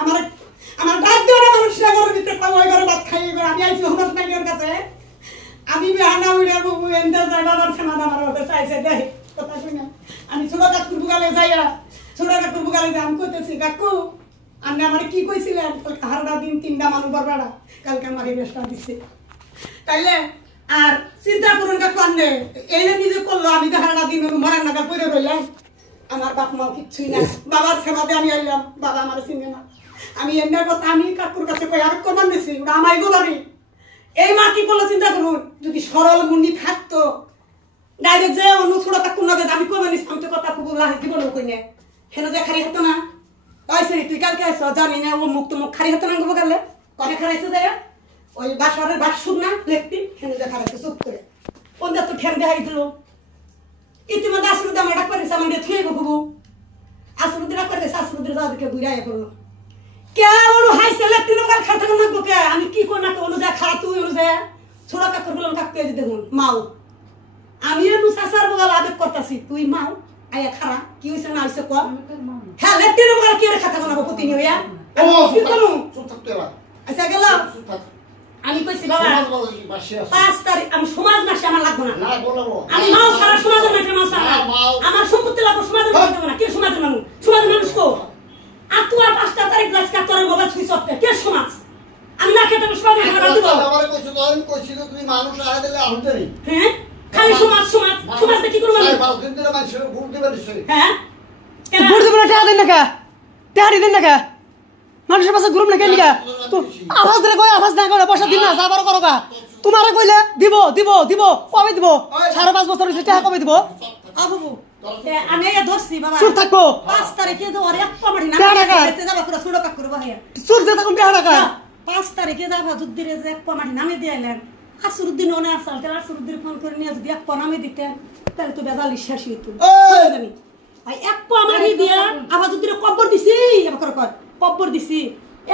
আমার ডাক দেওয়া মানুষরা ঘরের ভিতরে ওই ঘরে ভাত খাইয়ে করে আমি আইছি হঠাৎ নাইকের কাছে আমি বেহানা উড়ে ববু এনতে যাই বাবার সেনা আমার চাইছে দেখ কথা শুনে আমি ছোট কাকুর বুগালে যাইয়া ছোট কাকু বুগালে আমি কইতেছি কাকু আপনি আমার কি কইছিলেন কালকে হারডা দিন 3টা মানুষ বরবাড়া কালকে আমার বেশটা দিছে তাইলে আর চিন্তা করুন কাকু আপনি এই নিজে করলো আমি তো হারডা দিন মরার নাগাল পড়ে রইলাম আমার বাপ মা কিচ্ছুই না বাবার সেবাতে আমি আইলাম বাবা আমার চিনে না আমি এমনি কথা আমি কাকুর কাছে কই আমি কোরবান দিছি ওটা আমাই গোলামি এই মা কি করলো চিন্তা করুন যদি সরল মুন্ডি থাকতো ডাইরেক্ট যে অন্য ছোট কাকুর নগে আমি কোরবান দিছি আমি তো কথা খুব লাহে জীবনও কই না হেন যে খালি হতো না আইসে তুই কালকে আইসো জানি না ও মুখ তো মুখ খালি হতো না গো গেলে কনে খাইছে যায় ওই বাসারের বাসুর না লেখতি হেন যে খাইছে চুপ করে কোন তো ঠেন দেখাই দিল ইতিমধ্যে আসলে আমার ডাক করে সামনে থুয়ে গো খুব আসলে ডাক করে শাশুড়ি দাদিকে বুঝাইয়া করলো কে ওর হাইছে লেখতি না কাল খাতা না গো কে আমি কি কোন না কোন যা খা তুই ওর যা ছোট কাকুর বললাম কাকতে দেখুন মাও আমি এর সাসার বগাল আবেগ করতাছি তুই মাও আয়া খারা কি হইছে না হইছে কো হ্যাঁ লেখতি না বগাল কি রে খাতা না পতি নি হইয়া ও কি করু চুপ থাকতে এবার আচ্ছা গেল আমি কইছি বাবা 5 তারিখ আমি সমাজ মাসে আমার লাগবে না না বলবো আমি মাও সারা সমাজের মাঠে মাও সারা আমার সম্পত্তি লাগবে সমাজের মাঠে দেব না কে সমাজের মানুষ কো আর তুই 5 তারিখ লাস্ট তোর মোবাইল সুইচ অফ কে সমাজ আমি না খেতে সমাজের মাঠে দিব আমারে কইছো কইছিল তুমি মানুষ আয়া দিলে আনতে নেই হ্যাঁ খালি সমাজ কি করব আমি 5 দিন ধরে মানুষের ভুল দিবে নিশ্চয় হ্যাঁ বুঝতে পারো টাকা দেন না কা টাকা দেন না কা মানুষের পাশে গ্রুপ না কেন লিগা তো আওয়াজ দিলে কই আওয়াজ না করে পয়সা দিন না যাবার করো কা তোমারে কইলে দিব কবে দিব 5.5 বছর হইছে টাকা কবে দিব আবু আমি এ ধরছি বাবা চুপ থাকো 5 তারিখে তো আর এক পামাড়ি না খেতে যাব পুরো ছোট কাক করব ভাইয়া চুপ যে তখন টাকা টাকা 5 তারিখে যাব যুদ্ধের যে এক পামাড়ি নামে দিয়েলেন আসরুদ্দিন ওনে আসল তাহলে আসরুদ্দিন ফোন করে নিয়ে যদি এক পানামে দিতেন তাহলে তো বেজাল শেষ হইতো আই এক পামাড়ি দিয়া আবার যদি কব্বর দিছি এবার কব্বর দিছি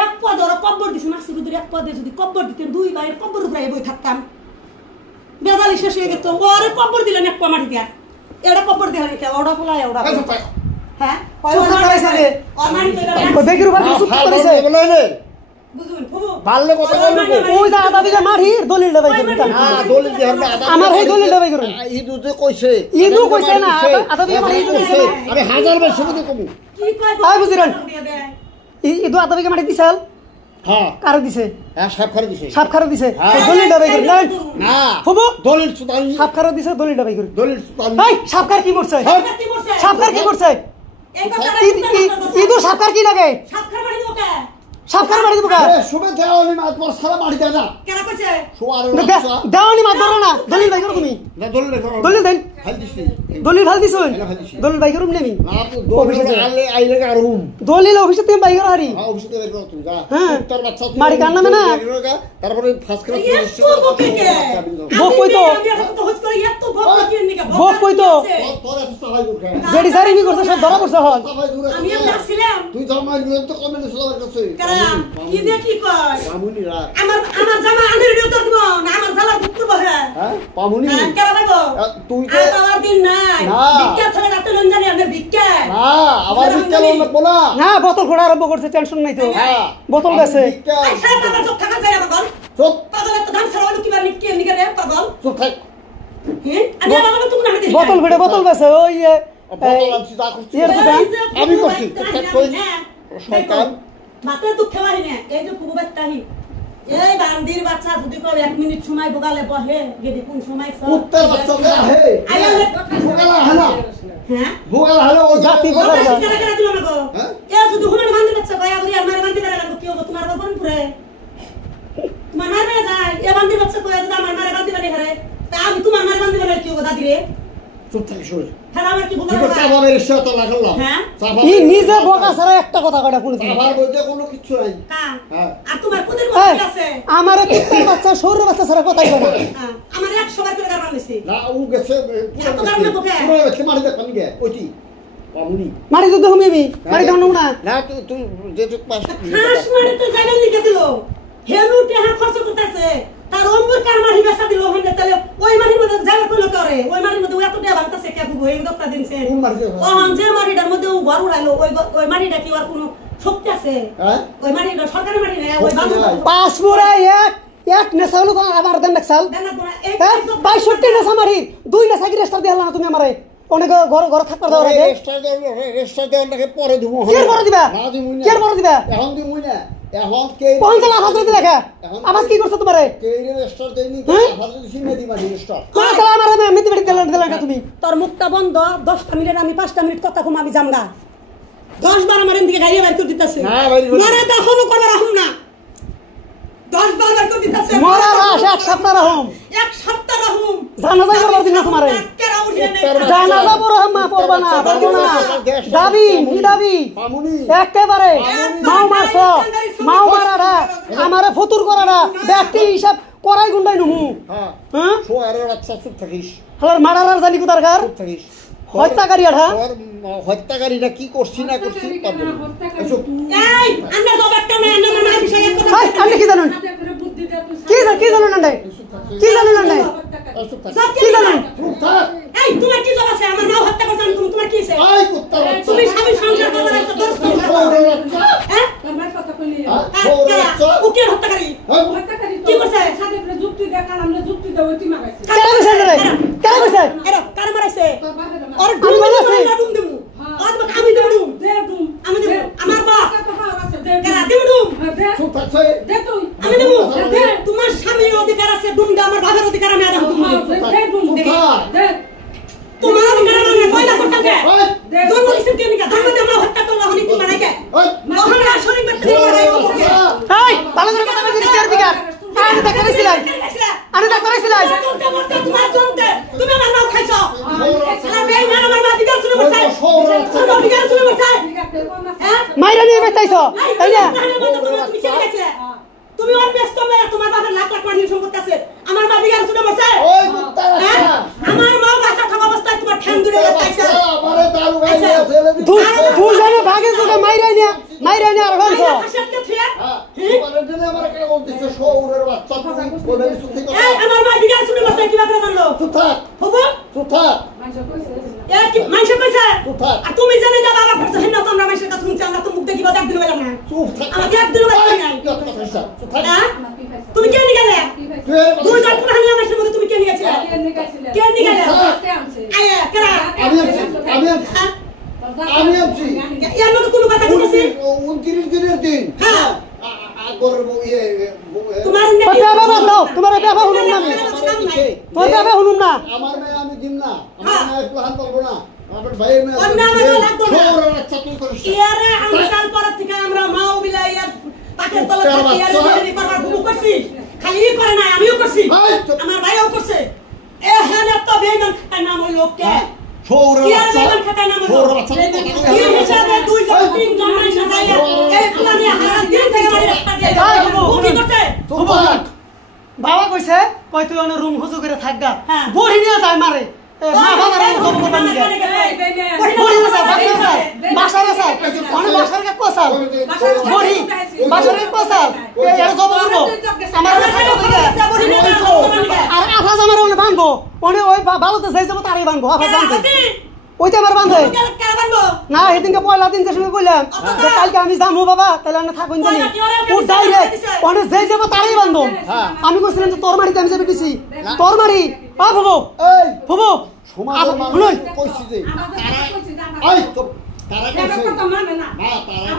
এক পা ধরো কব্বর দিছি আসরুদ্দিন এক পা দিয়ে যদি কব্বর দিতেন দুই ভাই কব্বর উপরে বই থাকতাম বেজাল শেষ হয়ে যেত ওরে কব্বর দিলেন এক পামাড়ি দিয়া এটা কব্বর দিয়ে রেখে ওড়া ফলাই ওড়া হ্যাঁ বেগের উপর চুপ করেছে বুঝুন ফুবু পারলে কথা বলবো ওই যা আদা বিঘা মাটির দলিল দেবাই করুন না দলিল দি হবে আমার এই দলিল দেবাই করুন ইদু যে কইছে ইদু কইছে না আদা বিঘা মাটি ইদু কইছে আমি হাজার বার শুনতে কমু কি কয় আই বুঝিরেন ইদু আদা বিঘা মাটি দিছাল হ্যাঁ কারে দিছে হ্যাঁ সব খারে দিছে সাপ খারে দিছে হ্যাঁ। এই দলিল দেবাই করুন না ফুবু দলিল সুদানি সাপ খারে দিছে দলিল দেবাই করুন দলিল সুদানি এই সাপকার কি করছে কি করছে সাপকার কি করছে এই কথাটা ইদু সাপকার কি লাগে সাবখার বাড়ি ওকে সাপকার মারি দিব কা শুভে দেওয়ানি মাত তোমার সারা বাড়ি দেয় না কেন করছে সোয়ারে দাওনি মাত ধরো না দলিল বাই করো তুমি না দলিল রেখো দলিল দেন হাল দিছি দলিল ভাল দিছো এলা ভাল দিছি দলিল বাই করুম নেমি না তো দলিল আইলে আইলে আরুম দলিল অফিসে তুমি বাই করো হারি হ্যাঁ অবশ্যই বের করো তুমি যা হ্যাঁ। তোর বাচ্চা মারি কান নামে না? তারপরে ফার্স্ট ক্লাস একটু বকে কে বক কই তো? আমি এখন তো হজ করে একটু বক কি নিকে বক কই তো? তোর এত সবাই উঠে যেডি সারি নি করছে সব ধরা পড়ছে হল সবাই দূরে আমি এমন আসছিলাম তুই জামাই নিয়ম তো কমে সবার কাছে কারণ কি দিয়ে কি কয় পামুনি রাখ আমার জামা আন্ধারে দিয়ে উত্তর দিব না আমার জালা বুক করব হ্যাঁ হ্যাঁ পামুনি কেন ভাইবো তুই তো আর আমার দিন নাই না। ভিক্ষা থেকে রাতে লন জানি আমি ভিক্ষা না আবার বিকেল না বলা না বোতল খোড়া আরম্ভ করছে টেনশন নাই তো হ্যাঁ বোতল বেছে আই সারা পাগল চোখ থাকা যায় না পাগল চুপ পাগল তো ধান ছাড়া কি বার নিকে রে পাগল চুপ থাক হ্যাঁ আমি আমার তুমি না দেখি বোতল ভিড়ে বোতল বেছে ওই বোতল আনছি যা করছি এর দোকান আমি করছি চুপ কই শয়তান মাতে দুঃখ বাহি না এই যে পুরো বাচ্চাহি এই বান্দির বাচ্চা যদি কই 1 মিনিট সময় বগালে বহে গেদি কোন সময় কুত্তার বাচ্চা দে হে আইলে ভোগালা হালা হ্যাঁ ভোগালা হালা ও জাতি কথা কথা কেন কেন দিল না গো হ্যাঁ? এ যদি হুমান বান্দির বাচ্চা কই আগরি আমার বান্দির বাড়া লাগো কি হবে তোমার বাপন পুরে তোমার মারবে যায় এ বান্দির বাচ্চা কই যদি আমার মারে বান্দির বাড়ি হারে তা আমি তোমার মারে বান্দির বাড়ি কি হবে দাদি রে চুপ থাক শুন হ্যাঁ আমার কি কি বলবো করতে আবার এর সাথে লাগালাম হ্যাঁ? ই নিজে বকা ছাড়া একটা কথা কটা কোন দিন আবার বলতে কোনো কিছু নাই কা হ্যাঁ আর তোমার কোদের মধ্যে আছে আমার কুত্তার বাচ্চা সৌর বাচ্চা ছাড়া কথাই বলে না হ্যাঁ, আমার 100 বার করে গান দিছি না ও গেছে এত কারণে বকে? পুরো গেছে মারি দেখ আমি গে ওইটি পামুনি মারি তো হমি মারি দাও না না তুই তুই যে তুই পাস খাস মারে তো জানেন লিখে দিল হেলু টেহা খরচ করতেছে তার অম্বর কার মারি বেসা দিল হইলে তাহলে ওই মারির মধ্যে জায়গা কইলো করে ওই মারির মধ্যে এত টাকা বানতাছে কে বুবু এই দক্তা দিনছে কোন মারি দে ও হন যে মারিটার মধ্যে ও ঘর উড়াইলো ওই মারিটা কি আর কোনো শক্তি আছে হ্যাঁ ওই মারিটা সরকারি মারি না ওই বাবু পাঁচ মুরা এক নেশা হলো তো আমার দেন দেখছাল দেনা কোনা এই হ্যাঁ 62 নেশা মারি দুই নেশা কি রেস্টার দিলা না তুমি আমারে অনেক ঘর থাকতে দেওয়ার আগে রেজিস্টার দেওয়ার পরে দিব কি পরে দিবা না দিমু না কি পরে দিবা এখন দিমু না এখন কে পঞ্চাল আভাস দিতে লেখা আভাস কি করছ তোমারে কে রেজিস্টার দেইনি আভাস দিছি না দিবা রেজিস্টার তোমার তালা আমার মিটি মিটি দিলা তুমি তোর মুখটা বন্ধ 10টা মিনিট আমি 5টা মিনিট কথা কম আমি জামগা 10 বার আমার এদিকে গাড়ি বের করে দিতেছে না বাইরে মরে দেখো করে রাখুম না 10 বার বের করে দিতেছে মরা রাস এক সপ্তাহ রহম জানাজা করবার দিন না তোমারে জানাজা পড়া মা পড়বা না পারবো না দাবি নি দাবি মামুনি একেবারে মাও মারছ মাও মারারা আমারে ফতুর করারা ব্যক্তি হিসাব করাই গুন্ডাই নুমু হ্যাঁ হ্যাঁ সোয়ারের বাচ্চা চুপ থাকিস হালার মারারার জানি কোতার কার চুপ থাকিস হত্যাকারী আঠা তোর হত্যাকারীটা কি করছি না করছি পাবো চুপ এই আমরা জবাবটা না আমরা না বিষয়ে কথা হাই আপনি কি জানেন কি জানেন না কি জানেন না চুপ থাক কি জানেন চুপ থাক এই তোমার কি জবাব আছে আমার মা হত্যা করছে তুমি তোমার কি আছে আই কুত্তা বাচ্চা তুমি স্বামী সংসার করবে না তো দোষ সোয়ারের বাচ্চা হ্যাঁ আমার কথা কইলি সোয়ারের বাচ্চা ওকে হত্যাকারী হত্যাকারী কি করছে? সাথে করে যুক্তি দেখান আমরা যুক্তি দেব তুই মাগাইছিস কেন কইছে রে কেন কইছে এরা কার মারাইছে তোর বাপের আর আমি বলেছি। ডুম দেবো আজ আমি দেবো ডুম দে দুম আমি দেবো আমার বাপ কত হাওয়া আছে দে কেরা দেবো ডুম দে চুপ থাকছে দে তুই আমি দেবো তোমার স্বামীর অধিকার আছে ডুম দে আমার বাপের অধিকার আমি আদায় করব দে দুম চুপ থাক দে তোমার অধিকার আমি কয়লা করতে কে ওই জন্ম দিছেন কেন কা জন্ম দিয়ে আমরা হত্যা করলে হনি তোমার কে ওই মহানা শরীর ব্যক্তি মারাই করব কে এই ভালো করে কথা বলছিস চার দিকে আমি তো করেছিলাম আমি তো করেছিলাম তুমি আমার নাম খাইছো সারা বেই না আমার মা দিদার শুনে বসে আমার দিদার শুনে বসে হ্যাঁ মাইরা নিয়ে বেতাইছো তাই না তুমি কি গেছে তুমি ওর ব্যস্ত মেয়ে তোমার বাবার লাখ লাখ টাকা সম্পত্তি আছে আমার মা দিদার শুনে বসে ওই কুত্তা হ্যাঁ বাচ্চা আমার মা বাসা থাকা অবস্থায় তোমার ঠ্যাং দূরে যাইছে আমারে দারু গাইছে ফেলে দি তুই জানো ভাগে তোকে মাইরা নিয়ে আর ভাঙছ হাসিয়াতে থিয়া আমারে দিলে আমারে কেন বলতিস সোয়ারের বাচ্চা তুই ওই বেশি চুপ থেকে এই আমার মা দিদার শুনে বসে কি ব্যাপারে জানলো চুপ থাক হবো চুপ থাক এ কি মানুষ কইছে চুপ থাক আর তুমি জানে যা বাবা করছে হেন তো আমরা মানুষের কাছে শুনছি আমরা তো মুখ দেখিবা একদিন বেলা না চুপ থাক আমাকে একদিন বেলা নাই চুপ থাক হ্যাঁ তুমি কেন গেলে দুই জন পুরানি মানুষের মধ্যে তুমি কেন গেছে কেন গেলে আয়া কেরা আমি আছি এর মধ্যে কোনো কথা বলছি 29 দিনের দিন হ্যাঁ আগর ইয়ে তোমার কথা বাবা দাও তোমার কথা শুনুন না আমি তোর কথা শুনুন না আমার মেয়ে আমি দিম না আমার মেয়ে প্লান করবো না আমার ভাইয়ের মেয়ে অন্য আমার লাগবে না সোয়ারের বাচ্চা তুই করিস ইয়ারে আমসাল পর থেকে আমরা মাও বিলাই আর পাকের তলা থেকে ইয়ারে বলি করবার ঘুম করছি খালি ই করে নাই আমিও করছি আমার ভাইও করছে এ হেন তো বেমান খায় নাম হইল কে সোয়ারের ইয়ারে বাচ্চা বেমান খায় নাম হইল সোয়ারের বাচ্চা কি হিসাবে দুই জন তিন জন মানুষ যায় এই প্লানি হারান দিন থেকে বাড়ি রাস্তা দিয়ে কি করছে চুপ থাক বাবা কইছে কই তুই অন্য রুম হুজু করে থাকগা হ্যাঁ। বড়ি নিয়ে যায় মারে মা বাবার জব করবার নিগে বড়ি নিয়ে যায় বাসার আছে অনেক বাসার কে কোসাল বড়ি বাসার কে কোসাল এর জব করব আমার আর আফাজ আমার অনেক বানবো অনেক ওই ভালোতে যাই যাব তারই বানবো আফাজ জানতে ওইটা আমার বান্ধে না সেদিনকে পয়লা দিন যে সময় বললাম যে কালকে আমি যাবো বাবা তাহলে আমি থাকুন জানি ও ডাইরেক্ট অনেক যেই যাবো তারই বান্ধব আমি কইছিলাম যে তোর মারিতে আমি যাবে দিছি তোর মারি আ ভবো এই ভবো সমাজের মানুষ কইছি যে এই চুপ তারা কইছে না তারা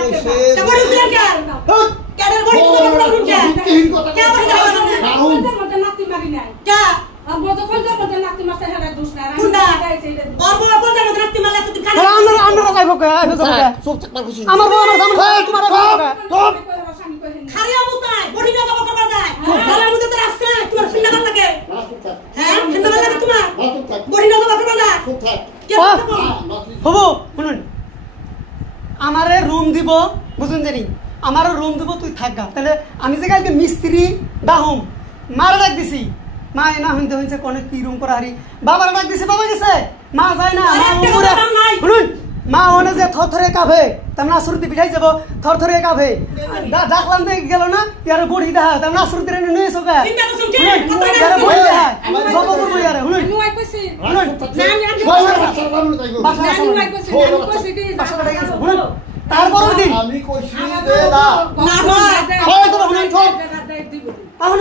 কইছে বড়ি দিলে কে কেডের বড়ি তো বড় রুম কে কে বড়ি দাও কে কুন্ডা আর বড় কোন জায়গা রাখতে মারলে তুই খালি আমরা যাইব কে চুপ থাকবার কইছি আমার বউ আমার সামনে তোমার চুপ খারিয়া মুতায় বড়ি না যাব করবা যায় খারিয়া মুতে তো রাস্তা তোমার ঠান্ডা ভাল লাগে না চুপ থাক হ্যাঁ ঠান্ডা ভাল লাগে তোমার না চুপ থাক বড়ি না যাব করবা যায় চুপ থাক কে করতে হবো শুনুন আমারে রুম দিব বুঝুন জানি আমারও রুম দিব তুই থাকগা তাহলে আমি যে কালকে মিস্ত্রি দাহম মারা ডাক দিছি মা না হইতে হইছে কোনে কি রুম করা হারি বাবার ডাক দিছে বাবা গেছে মা যায় না মা উপরে শুনুন মা ওনে যে থরথরে কাঁপে তেমন আসুরতি পিঠাই যাব থরথরে কাঁপে ডাকলাম দে গেল না ইয়ারে বড়ি দেখা তেমন আসুরতি রে নিয়ে সকা ইয়ারে বড়ি দেখা জব করব ইয়ারে শুনুন তারপর দিন আমি কইছি যে না না হয় হয় তো শুনুন চুপ আহুন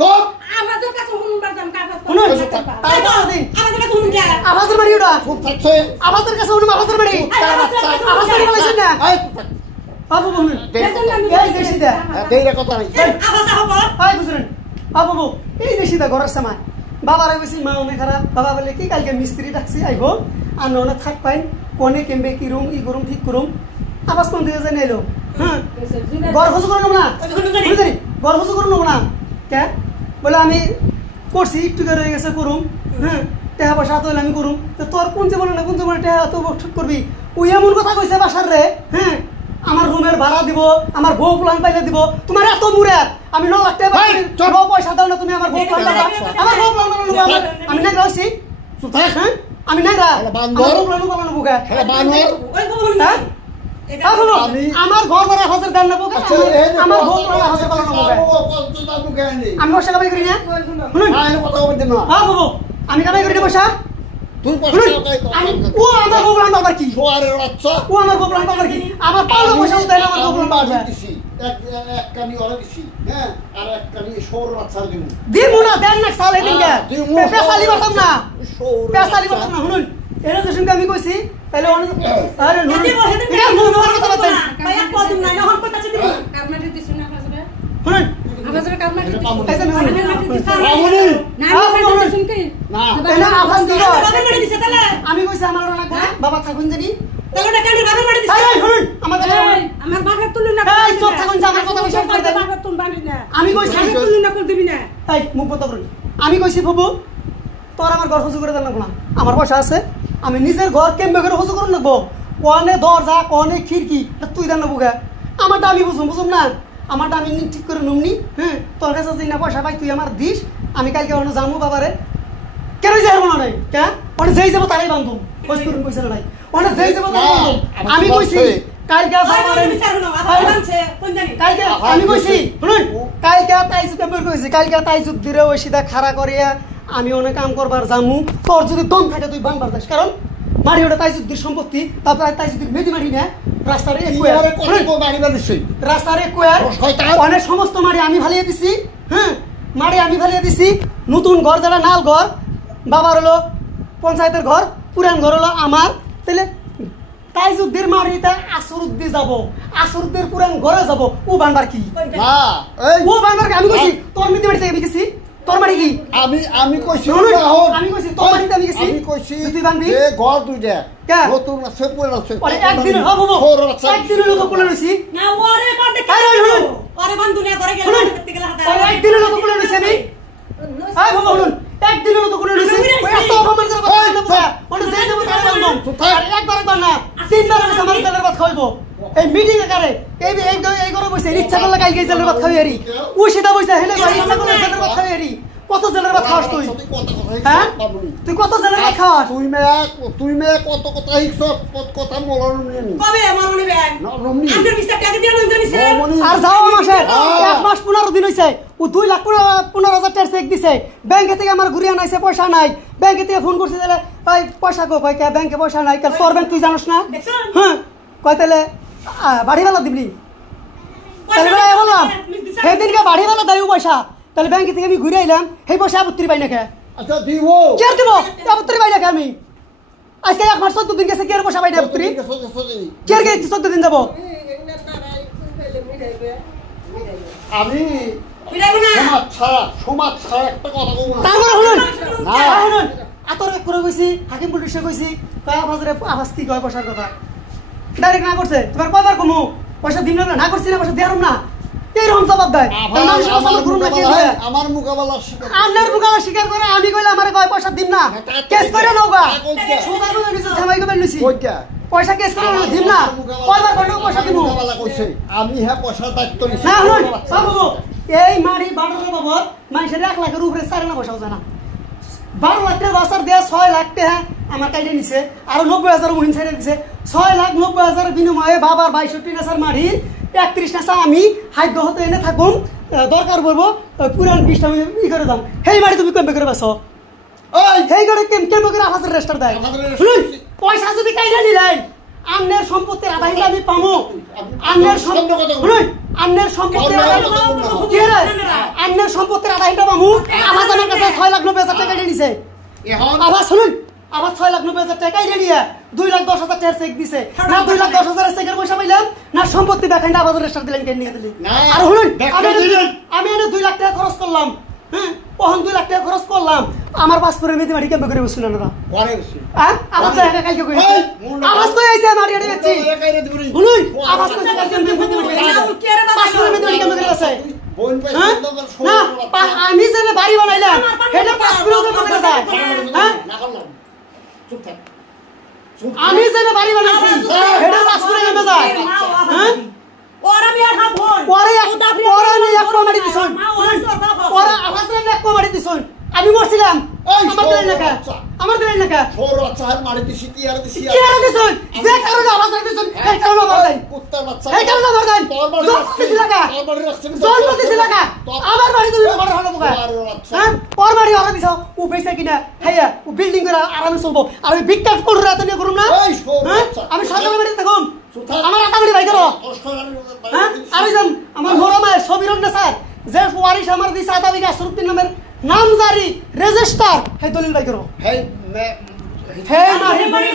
চুপ শুনুন তারপর দিন আবাসের বাড়ি ওটা খুব থাকছে আবাসের কাছে উনি আবাসের বাড়ি আবাস বাড়ি বলেছেন না এই বাবু বলুন এই যে সিধা দেইরা কথা নাই আবাসা হবো হাই বুঝলেন বাবু এই যে সিধা ঘরের সামান বাবারে বেশি মা অনেক খারাপ বাবা বলে কি কালকে মিস্ত্রি ডাকছি আইব আর ননে থাক পাইন কোনে কেমবে কি রুম ই করুম ঠিক করুম আবাস কোন দিকে জানি এলো হ্যাঁ ঘর হসু করে নেব না ঘর হসু করে নেব না কে বলে আমি করছি একটু রয়ে গেছে করুম হ্যাঁ টাকা পয়সা হাতে হলে আমি করুম তো তোর কোন যে বলে না কোন যে বলে টাকা তো ঠিক করবি ওই এমন কথা কইছে বাসার রে হ্যাঁ আমার রুমের ভাড়া দিব আমার বউ প্লান পাইলে দিব তোমার এত মুড়ে আমি 9 লাখ টাকা পয়সা দাও না তুমি আমার বউ প্লান আমার বউ প্লান আমি না গেছি হ্যাঁ আমি না গা বান্দর প্লান পালানো বুকে বানর ওই বলুন হ্যাঁ আমার ঘর ভাড়া হাজার দেন না বুকে আমার বউ প্লান হাজার পালানো বুকে আমি পয়সা কামাই করি না শুনুন কথা বলতে না হ্যাঁ বাবু আমি কামাই করি না পয়সা তুই পয়সা ও আমার বউ প্লান পাবার কি সোয়ারের বাচ্চা ও আমার বউ প্লান পাবার কি আমার পাওনা পয়সা দেয় না আমার বউ প্লান পাবার দিছি এক কানি ওরা দিছি হ্যাঁ আর এক কানি সোর বাচ্চা দিমু দিমু না দেন না সালে দিনকে পেশালি বাতাম না সোর পেশালি বাতাম না শুনুন এর যে শুনকে আমি কইছি তাহলে অনেক আরে নুন দিব হেদিন এটা নুন কথা বলতে ভাই এক পদুম না এখন কইতাছে দিব কারমাটি দিছ না কাজরে শুনুন আবাজরে কারমাটি দিছ এই যে নুন রামুনি না আমি কারমাটি শুনকি না এটা আভাস দিল বাবার বাড়ি দিছে তাহলে আমি কইছি আমার না বাবা থাকুন জানি তাহলে কেন বাবার বাড়ি দিছে আরে শুনুন আমার কথা আমার বাঘের তুলি না এই চোখ থাকুন যে আমার কথা বিশ্বাস করে দেন বাঘের তুল বাড়ি না আমি কইছি বাঘের তুলি না কল দিবি না এই মুখ বন্ধ করুন আমি কইছি বাবু তোর আমার ঘর হসু করে দেন না আমার পয়সা আছে আমি নিজের ঘর কেমবে করে হসু করুন নেবো কোনে দরজা কোনে খিড়কি তুই দেন নেবো আমারটা আমি বুঝুম না আমারটা আমি ঠিক করে নুমনি হ্যাঁ তোর কাছে যদি না পয়সা পাই তুই আমার দিস আমি কালকে অন্য যাবো বাবারে কেন যাই মনে নাই কে অনেক যেই যাবো তারাই বান্ধব খোঁজ করুন পয়সা নাই অনেক যেই যাবো আমি কইছি কালকে বাবারে বিচার হলো আবার মানছে কোন জানি কালকে আমি কইছি শুনুন কালকে তাইজুক আমি কইছি কালকে তাইজুক দিরে ওই সিধা খাড়া করিয়া আমি অনেক কাম করবার জামু তোর যদি দম থাকে তুই বানবার যাস কারণ মাটি ওটা তাইজুদ্দির সম্পত্তি তারপরে তাইজুদ্দির মেদি মাটি না রাস্তার রাস্তার অনেক সমস্ত মাটি আমি ফালিয়ে দিছি হ্যাঁ মাটি আমি ফালিয়ে দিছি নতুন ঘর যারা নাল ঘর বাবার হলো পঞ্চায়েতের ঘর পুরান ঘর হলো আমার তাহলে তাইজুদ্দির মাটিতে আসরুদ্দি যাব আসরুদ্দির পুরান ঘরে যাব ও বানবার কি না এই ও বানবার কি আমি কইছি তোর মেদি মাটি থেকে গেছি তোর বাড়ি কি আমি কইছি আমি কইছি তোর বাড়িতে আমি গেছি আমি কইছি তুই বানবি যে ঘর দুইটা কে? নতুন আছে পুরান আছে ওরে একদিন হবো একদিনের লোক কোলে রইছি না ওরে কাটে আরে শুনুন ওরে বন্ধু নিয়ে ঘরে গেল শুনুন করতে গেল হাতে ওরে একদিনের লোক কোলে রইছি আমি আই বাবা শুনুন একদিনের লোক কোলে রইছি ওই এত অপমান করে কথা বলতে পারে ওরে যেই যাবো তার বান্ধব আর একবার না তিনবার আমি আমার তেলের ভাত খাইবো এই মিটিং এ করে এই করে বসে ইচ্ছা করলে কালকে তেলের ভাত খাবি আরি ও সেটা বসে হেলে ইচ্ছা করলে তেলের ভাত খাবি আরি কত জেলের ভাত খাওয়াস তুই হ্যাঁ তুই কত জেলের ভাত খাওয়াস তুই মে কত কথা হিকছ কথা মলন নিনি কবে আমার মনে বেন রমনি আন্ডার বিস্তার টাকা দিয়ে লন জানিস আর যাও মাসে 1 মাস 15 দিন হইছে ও 2 লাখ 15,000 টাকা চেক দিছে ব্যাংকে থেকে আমার ঘুরিয়া নাইছে পয়সা নাই ব্যাংকে থেকে ফোন করছে তাহলে ওই পয়সা কো কই কে ব্যাংকে পয়সা নাই কাল তোর ব্যাংক তুই জানোস না হ্যাঁ কই তাহলে বাড়িওয়ালা দিবলি তাহলে বললাম সেদিনকে বাড়িওয়ালা দাইও পয়সা তাহলে ব্যাংকে থেকে আমি ঘুরে আইলাম সেই পয়সা আপত্তি পাই না কে আচ্ছা দিব কে দিব আপত্তি পাই না কে আমি আজকে 1 মাস 14 দিন গেছে কি আর পয়সা পাই না আপত্তি কে আর 14 দিন যাব আমি বিরাবো না সমাজ ছাড়া একটা কথা কব না তারপরে শুনুন না শুনুন আতর এক করে কইছি হাকিম পুলিশে কইছি কয় আবাজরে আবাজ কি কয় পয়সার কথা ডাইরেক্ট না করছে তোমার কয়বার কমু পয়সা দিন না করছি না পয়সা দেয়ারুম না এইরকম জবাব দেয় আমার মোকাবেলা শিকার আপনার মোকাবেলা স্বীকার করে আমি কইলে আমারে কয় পয়সা দিম না কেস করে নওগা সোজা করে দিছে জামাই কবে লইছি কইটা পয়সা কেস করে দিম না কয়বার কয়টা পয়সা দিমু মোকাবেলা কইছে আমি হ্যাঁ পয়সার দায়িত্ব নিছি না শুনুন বাবু এই মারি 12 বাবদ মানুষের 1 লাখের উপরে 4 না পয়সাও জানা 12 লাখ টাকা বাসার দেয়া 6 লাখ টাকা আমার কাইডে নিছে আর 90,000 মহিন ছেড়ে দিছে 6 লাখ 90,000 বিনিময়ে বাবার 62 নাসার মারির 31 নাসা আমি হাইদ্য হতে এনে থাকুম দরকার পড়বো পুরান 20টা ই করে দাম হেই বাড়ি তুমি কেমবে করে বাসো ওই হেই করে কেমবে করে আমাদের রেস্টার দেয় শুনুন পয়সা যদি কাইডা নিলাই আন্নের সম্পত্তির আদায় আমি পামু আন্নের শুনুন আন্নের সম্পত্তির আদায় কি রে আন্নের সম্পত্তির আদায়টা পামু আমার কাছে 6 লাখ 90,000 টাকা কেটে নিছে আবার শুনুন আবার 6,90,000 টাকা কাইরে নিয়ে 2,10,000 টাকার চেক দিছে না 2,10,000 এর চেকের পয়সা পাইলাম না সম্পত্তি দেখাইনা আবার রেজিস্টার দিলেন কেন নিয়ে দিলি আর শুনুন আমি এনে 2 লাখ টাকা খরচ করলাম হ্যাঁ ওহন 2 লাখ টাকা খরচ করলাম আমার পাসপোর্টের মেদি মাটি কেমন করে বসুন না পরে বসি হ্যাঁ আমার জায়গা কালকে কই আওয়াজ তো আইছে মাটি আড়ে যাচ্ছি শুনুন আওয়াজ তো কালকে মেদি মাটি পাসপোর্টের মেদি মাটি কেমন করে আছে না আমি যে বাড়ি বানাইলাম এটা পাসপোর্টের মধ্যে যায় হ্যাঁ চুপ থাক আমি যে বাড়ি বানাইছি এটা পাসপোর্টের মধ্যে যায় হ্যাঁ ওরা আমি আর বোন পরে আমি এক কমাড়ি দিছুন পরে আওয়াজ রে এক কমাড়ি দিছুন আমি মরছিলাম আমার দিলেন না কা ছোট বাচ্চা হার মারি দিছি কি আর দিছি কি আর দিছুন যে কারণে আওয়াজ রে দিছুন এই কারণে মারদাই কুত্তার বাচ্চা এই কারণে মারদাই তোর বাড়ি দিছি লাগা তোর বাড়ি রাখছিস জল দিছি লাগা আমার বাড়ি তুই বড় হলো বুকা হ্যাঁ পর বাড়ি ওরা দিছ ও বেইছে কিনা হাইয়া ও বিল্ডিং করে আরামে চলবো আর আমি বিকাশ করে রাত নিয়ে করুম না আমি সকালে বাড়ি থাকুম আমার আটাবাড়ি ভাই করো হ্যাঁ আমি যাম আমার মোরমায় সবিরন না স্যার যে ওয়ারিশ আমার দিছে আদা বিঘা আসরুদ্দিন নামের নাম জারি রেজিস্টার হে দলিল ভাই করো হে হে মারি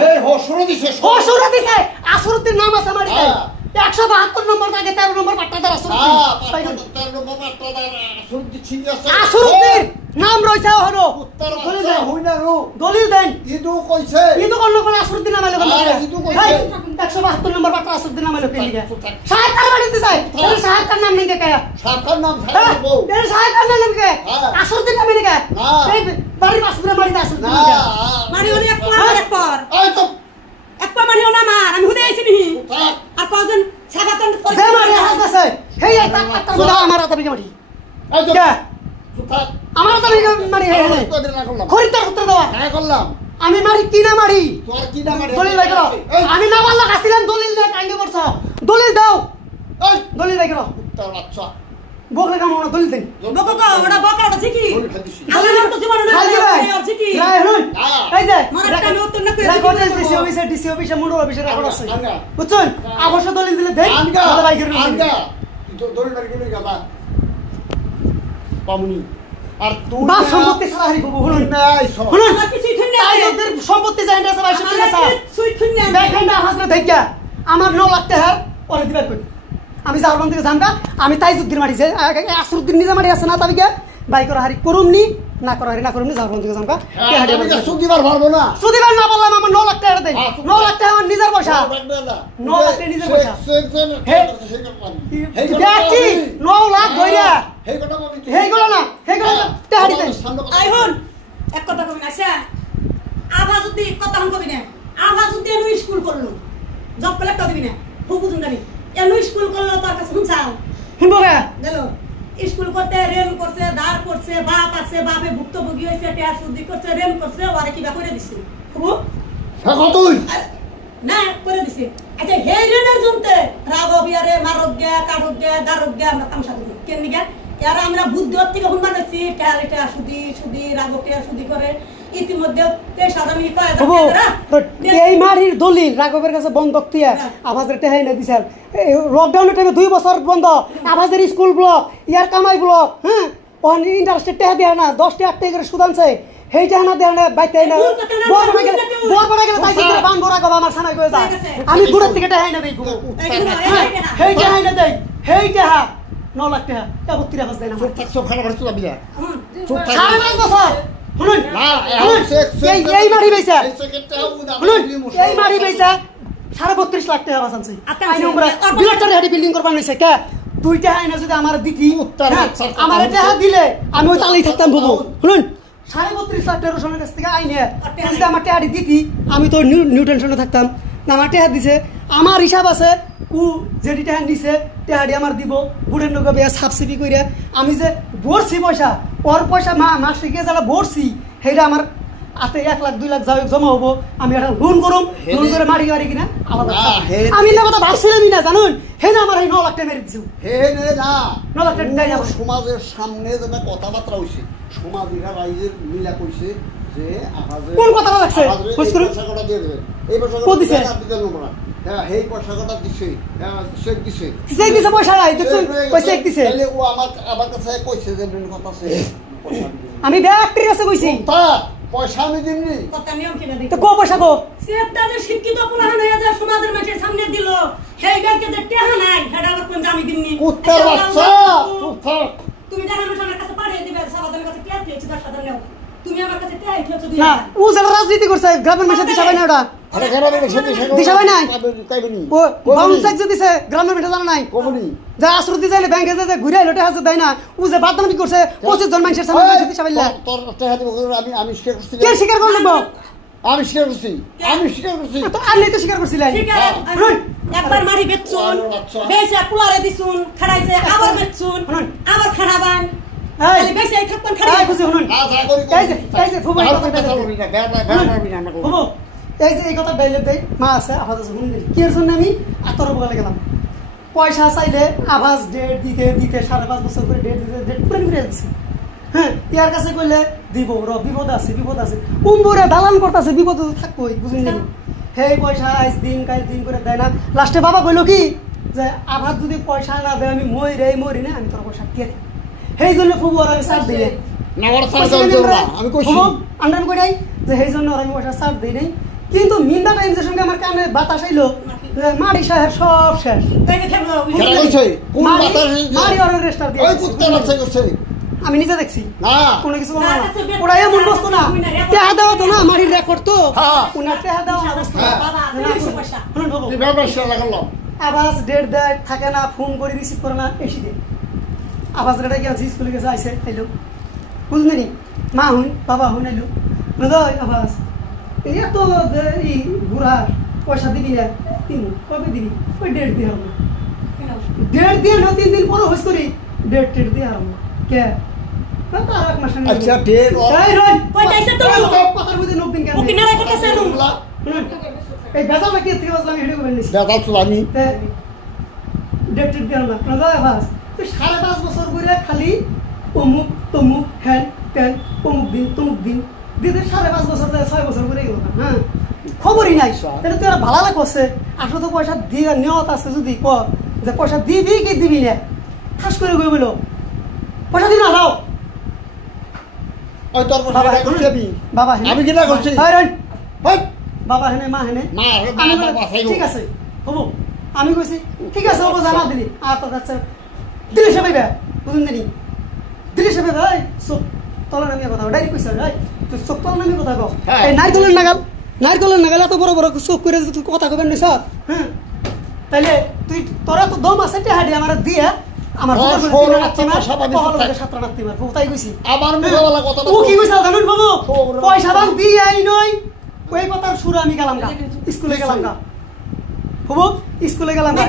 হে হসুর দিছে হসুর দিছে আসরুদ্দিন নাম আছে আমার 172 নম্বর থাকে 13 নম্বর পাট্টাদার আসরুদ্দিন 13 নম্বর পাট্টাদার আসরুদ্দিন ছিন আছে আসরুদ্দিন নাম রইছে হলো উত্তর বাচ্চা হইনা রো দলিল দেন ইদু কইছে ইদু কোন কোন আসরুদ্দিন নাম এলো ইদু কইছে 172 নম্বর পাট্টা আসরুদ্দিন নাম এলো কে লিখা সাহেবকার বাড়ি দিছে সাহেবকার নাম নেই কে সাহেবকার নাম ছাড়বো এই সাহেবকার নাম নেই কে আসরুদ্দিন নাম নেই কে এই বাড়ি পাসপুরে বাড়ি আসরুদ্দিন নাম কে মারি ওরে এক পর এই তো এক পর মারিও না মার আমি হুদে আইছি নি আর কজন ছাগাতন যে মারি হাসছে হেই এই তাক আমার হাতে বিকে মারি এই তো কে সুথাক আমার হাতে বিকে মারি হে খরিদার উত্তর দাও হ্যাঁ করলাম আমি মারি কি না মারি তোর কি না মারি দলিল ভাই করো আমি না বললা কাছিলাম দলিল দে কাঙ্গে করছ দলিল দাও এই দলিল ভাই করো উত্তর বাচ্চা বকলে কাম না দলিল দেন বকো ওটা বকো ওটা ঠিকই দলিল খাইছিস আল্লাহ নাম তো জীবন না খালি ভাই ঠিকই না শুনুন এই যে মারাটা আমি উত্তর না করে রেকর্ড ডিসি অফিসে মুন্ডু অফিসে রেকর্ড আছে বুঝছেন অবশ্য দলিল দিলে দেন আনগা তাহলে ভাই করে আনগা দলিল বাড়ি গেলে গাবা পামুনি আর তুই বাপ সম্পত্তি ছাড়া হারি বাবু শুনুন নাই সব শুনুন আমার কিছুই শুনলে তাই ওদের সম্পত্তি জানেন আছে ভাই সত্যি কথা সুই শুনলে দেখেন না হাসলে দেখা আমার 9 লাখ টাকা পরে দিবার কই আমি জারবান থেকে জানবা আমি তাইজুদ্দিন মারিছে আসরুদ্দিন নিজে মারি আছে না তাবিকে ভাই করে হারি করুমনি না করে হারি না করুমনি জারবান থেকে জানবা কে হারি আমি সুদিবার পারবো না সুদিবার না বললাম আমার 9 লাখ টাকা দেই 9 লাখ টাকা আমার নিজের পয়সা 9 লাখ টাকা নিজের পয়সা দেখি 9 লাখ ধইরা হেইগুলো না হেইগুলো টাকা দিতেন আইহন এক কথা কবি না সে আভা যদি কথা হন কবি না আভা যদি এনু স্কুল করলো জব পেলে তো দিবি না হুকুম জানি এনু স্কুল করলো তার কাছে শুনছাও শুনবো কে দেখো স্কুল করতে রেল করছে দাঁড় করছে বাপ আছে বাপে ভুক্তভোগী হয়েছে টেয়া সুদি করছে রেল করছে ওরা কিবা করে দিছে খুব তুই না করে দিছে আচ্ছা হে রেলের জন্যে রাগো বিয়ারে মারক গিয়া কাটক গিয়া দারক গিয়া আমরা তামসা করি কেন গিয়া এরা আমরা বুদ্ধি থেকে হুন বানাচ্ছি টেয়া সুদি সুদি রাগো টেয়া সুদি করে ইতিমধ্যে 23,000 কয় এই মারির দলিল রাঘবের কাছে বন্ধক দিয়া আবাজের টেহাই না দিছাল লকডাউনের টাইমে 2 বছর বন্ধ আবাজের স্কুল ব্লক ইয়ার কামাই ব্লক হ্যাঁ অন ইন্টারেস্টেড টেহা দেয় না 10 টাকা করে সুদ আনছে হেই টেহা না দেয় না বাইতে না বড় বড় গেলে তাই করে বান বড় গবা আমার সানাই কই যায় আমি গুড়ের থেকে টেহাই না দেই হেই টেহাই না দেই হেই টেহা 9 লাখ টাকা এ 32 বাস দেয় না সব খারাপ হচ্ছে না বিয়া সাড়ে 5 বছর শুনুন এই মারি বেচা শুনুন এই মারি বেচা 32.5 লাখ টাকা বাস আনছে আইন আমরা 2 লাখ টাকা বিল্ডিং করবার নইছে কে দুইটা আইনা যদি আমার দিতি আমার টাকা দিলে আমি ওই তালেই থাকতাম বাবু শুনুন 32.5 লাখ টাকা রোশনের কাছ থেকে আইনে যদি আমার টাকা দিতি আমি তো নিউ টেনশনে থাকতাম না আমার টাকা দিছে আমার হিসাব আছে ও যেটি টাকা নিছে টাকাটি আমার দিব বুড়ের নৌকা বেয়া সাবসিডি করে আমি যে ভরছি পয়সা ওর পয়সা মাসে গিয়ে যারা ভরছি সেইটা আমার হাতে 1 লাখ 2 লাখ জমা হবো আমি একটা লোন করুম লোন করে মারি গাড়ি কিনা আলাদা আমি না কথা ভাবছিলামই না জানুন হে না আমার এই 9 লাখ টাকা মেরে দিছো হে নে না 9 লাখ টাকা দেয় সমাজের সামনে যেটা কথাবার্তা হইছে সমাজীরা রাইজের মিলা কইছে যে আমাদের কোন কথা লাগছে কইছ করুন পয়সাটা দিয়ে দেবে এই পয়সাটা কো দিছে আপনি দেন না হ্যাঁ এই পয়সাটা দিছে চেক দিছে চেক দিছে পয়সা নাই দেখুন কই চেক দিছে তাহলে ও আমার কাছে কইছে যে মেন কথা আছে আমি ব্যাকটেরিয়া আছে কইছি তা পয়সা আমি দিমনি কথা নিয়ম কিনা তো দেখি কো পয়সা কো সেটা যে শিক্ষিত পোলাহান হয়ে যায় সমাজের মানুষের সামনে দিল সেই ব্যাংকে যে টেহা নাই সেটা আবার কোন জামি দিমনি কুত্তার বাচ্চা চুপ থাক। তুমি জানো আমি আমার কাছে পাঠিয়ে দিবে সাবাদের কাছে টেহা দিয়েছি 10,000 নাও তুমি আমার কাছে টেহা দিয়েছো না ও যারা রাজনীতি করছে গ্রামের মানুষের দিশা পায় না ওটা আরে গ্রামের মানুষ দিশা পায় নাই কাইবনি ও বাউন্স চেক যে দিছে গ্রামের মানুষ জানা নাই কমনি যা আশ্রুতি যাইলে ব্যাংকে যে ঘুরে আইলো টাকা দেয় না ও যে বাদনামি করছে 25 জন মানুষের সামনে মানুষের দিশা পাইলা তোর টাকা দিব আমি স্বীকার করছি কে স্বীকার করে নেব আমি স্বীকার করছি তো আর নেই তো স্বীকার করছিলেন ঠিক আছে একবার মারি বেচছুন বেচে পুলারে দিছুন খাড়াইছে আবার বেচছুন আবার খাড়াবান এই তাহলে বেচে এই থাকতেন এই খাড়াই বুঝি শুনুন না যা করি এই যে ফুবু আর কথা বলবি না বেয়া মারবি না আমাকে ফুবু এই যে এই কথা ডাইলে দেই মা আছে আভাস আছে শুনুন কি এর জন্য আমি আতর বলে গেলাম পয়সা চাইলে আভাস ডেট দিতে 5.5 বছর করে ডেট পুরো করে দিছি হ্যাঁ ইয়ার কাছে কইলে দিব বিপদ আছে উম্বুরে দালান করতেছে বিপদ তো থাকবই বুঝুন না হেই পয়সা আজ দিন কাল দিন করে দেয় না লাস্টে বাবা কইলো কি যে আবার যদি পয়সা না দেয় আমি মরি না আমি তোর পয়সা দিয়ে দিই সেই জন্য খুব ওরা সাথ দিলে না ওর সাথে দাও না আমি কইছি আন্ডার কই নাই যে সেই জন্য ওরা আমি পয়সা সাথ দেই নাই কিন্তু মিন্দা টাইম যে সঙ্গে আমার কানে বাতাস আইলো মারি সাহেব সব শেষ তাই দেখো খেলা কইছে কোন বাতাস মারি ওর রেস্টার দিয়ে ওই কুত্তার বাচ্চা করছে আমি নিজে দেখছি না কোনো কিছু বলবো না ওরা এমন বস্তু না টেহা দেওয়া তো না মারির রেকর্ড তো হ্যাঁ। উনার টেহা দেওয়া অবস্থা বাবা তুমি পয়সা শুনুন বাবু তুই ব্যবসা লাগালাম আবাস ডেট দেয় থাকে না ফোন করে রিসিভ করে না এসে দেয় আবাস রেটা গিয়ে স্কুলে গেছে আইসে আইলো বুঝলেন নি মা হুন বাবা হুন আইলো নদয় আবাস এই তো এই বুড়া পয়সা দিবি না কবে দিবি ওই ডেট দিয়ে হবে ডেট দিয়ে না 3 দিন পরে হইস করি ডেট দিয়ে হবে কে তার এক মাস আচ্ছা ডেট এই রই কয়টাইছে তো কথার মধ্যে 9 দিন কেন ও কিনারে করতেছে নো এই বেজা নাকি থেকে বাজলাম হেডে কইলেন বেদাল তো আমি ডেট দিয়ে না নদয় আবাস তুই 5.5 বছর করে খালি অমুক তমুক হ্যান ত্যান তমুক দিন দিতে 5.5 বছর 6 বছর করে গেল হ্যাঁ খবরই নাই এটা তো ভালো লাগছে আসলে তো পয়সা দিয়ে নিয়ত আছে যদি ক যে পয়সা দিবি কি দিবি না খাস করে কই বলো পয়সা দিন না দাও ওই তোর বাবা কথা করছি আমি বাবা আমি কি না করছি ওই বাবা হেনে মা হেনে মা আমি মা বলে, বাসাই ঠিক আছে হবো আমি কইছি ঠিক আছে হবো জানা দিলি আর তো যাচ্ছে দিলে সে পাইবে বুঝুন জানি দিলে সে পাইবে এই চোখ তলা নামিয়ে কথা ডাইরেক্ট কইছ এই তুই চোখ তলা নামিয়ে কথা কও হ্যাঁ। এই নারকেলের নাগাল এত বড় বড় চোখ করে তুই কথা কবেন না স্যার হ্যাঁ তাইলে তুই তোরা তো দম আছে টেহাডি আমার দিয়ে আমার ও, সৌর বাচ্চা সব আমি থাক। 17 নাত্তি মার তাই কইছি আমার মুখওয়ালা কথা ও কি কইছ জানুন বাবু সৌর পয়সা দাম দিয়ে আই নই ওই কথার সুরে আমি গেলাম না স্কুলে গেলাম না বাবু স্কুলে গেলাম না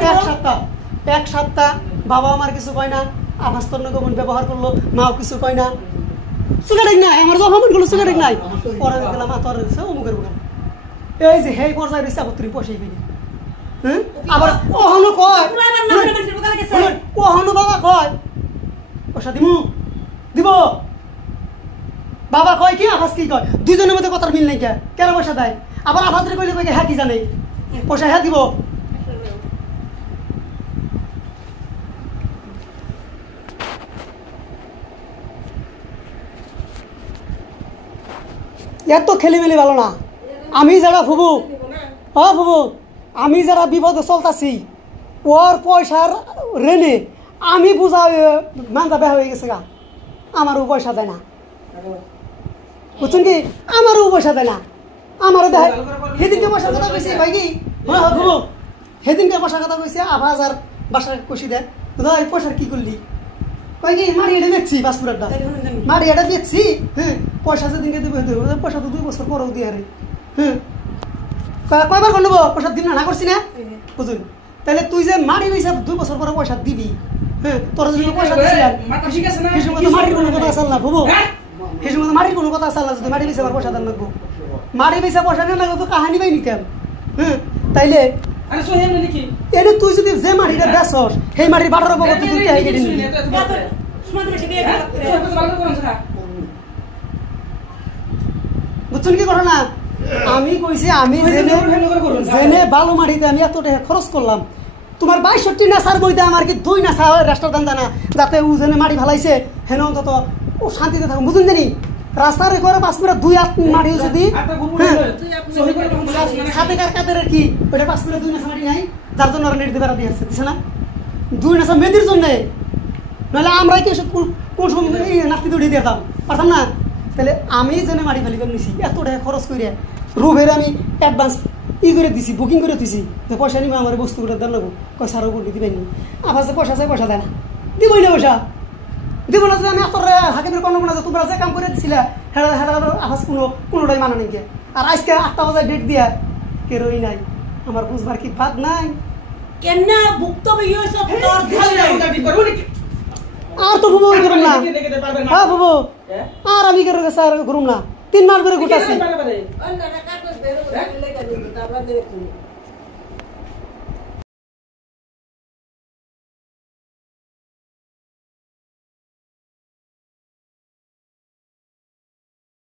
এক সপ্তাহ বাবা আমার কিছু কয় না আভাস তোর নগমন ব্যবহার করলো মাও কিছু কয় না সুগারেক নাই আমার যখন গুলো সুগারেক নাই পরে গেলাম তোর অমুকের বুকে এই যে হেই পর্যায়ে রয়েছে আবার তুই পয়সাই পেলি হ্যাঁ আবার ওহনো কয় পুলাইবার না করে মানুষের বকালে গেছে ওহনো বাবা কয় পয়সা দিব বাবা কয় কি আভাস কি কয় দুজনের মধ্যে কথার মিল নাই কে কেন পয়সা দেয় আবার আভাসরে কইলে কয় হ্যাঁ কি জানে পয়সা হ্যাঁ দিব এত খেলিমেলি ভালো না আমি যারা ফুবু ফুবু আমি যারা বিপদে চলতাছি ওর পয়সার রেনে আমি বুঝা মানটা বেহা হয়ে গেছে গা আমারও পয়সা দেয় না বুঝছেন কি আমারও পয়সা দেয় না আমারও দেয় সেদিনকে পয়সার কথা কইছে ভাই কি হ্যাঁ ফুবু সেদিনকে পয়সার কথা কইছে আভাস আর বাসার কষি দেয় এই পয়সার কি করলি কই কি মারি এটা বেচছি পাসপোর্টটা মারি এটা বেচছি হ্যাঁ পয়সা যেদিনকে দেবে পয়সা তো 2 বছর পরেও দিয়ে রে হ্যাঁ কয়বার করে নেবো পয়সা দিন না করছি না বুঝুন তাহলে তুই যে মারি বেচা 2 বছর পরে পয়সা দিবি হ্যাঁ তোর যদি পয়সা দিছিলাম সেই সময় তো মারির কোনো কথা আসল না বুবু সেই সময় তো মারির কোনো কথা আসল না যদি মারি বেচা আমার পয়সা দেন লাগবো মারি বেচা পয়সা নিয়ে লাগলো তো কাহানি বাই নিতাম হ্যাঁ তাইলে এনে তুই যদি যে মাটিটা বেচস সেই মাটির বাটার বগত তুই কে কেটে নিবি বুঝছেন কি কথা না আমি কইছি আমি জেনে বালু মাটিতে আমি এত টাকা খরচ করলাম তোমার 62 নাসার বইতে আমার কি 2 নাসা রাষ্ট্র দান জানা যাতে ও জেনে মাটি ভালাইছে হেন অন্তত ও শান্তিতে থাকুন বুঝুন জানি রাস্তার করে 5 মিটার 2 হাত মাটি যদি সাথে কাদের কি ওটা 5 মিটার 2 মাস মাটি নাই যার জন্য আর নেট দিবার দিয়ে আছে দিছে না 2 মাস মেদির জন্য নাহলে আমরা কি কোন সময় নাস্তি দড়ি দিতাম পারতাম না তাহলে আমি জেনে মাটি ফালি করে নিছি এত টাকা খরচ করে রুবের আমি অ্যাডভান্স করে দিছি বুকিং করে দিছি যে পয়সা নিবা আমার বস্তুগুলো দেন লাগবো কয় সারও করে দিতে পারিনি আবার যে পয়সা চাই পয়সা দেয় না দিবই না পয়সা দিব না যে আমি আপনার হাকিমের কোনো কোনো তোমরা যে কাম করে দিছিলা হেডা হেডা আভাস কোনোটাই মানা নেই আর আজকে 8টা বাজে ডেট দিয়া কে রই নাই আমার বুঝবার কি বাদ নাই কেনা ভুক্তভোগী হইছ তোর আর তো বুবু করুম না হ্যাঁ বুবু আর আমি করে স্যার করুম না 3 মাস করে গুটাছি অন্যরা কাগজ বের করে লেখা দিন তারপর দেখুন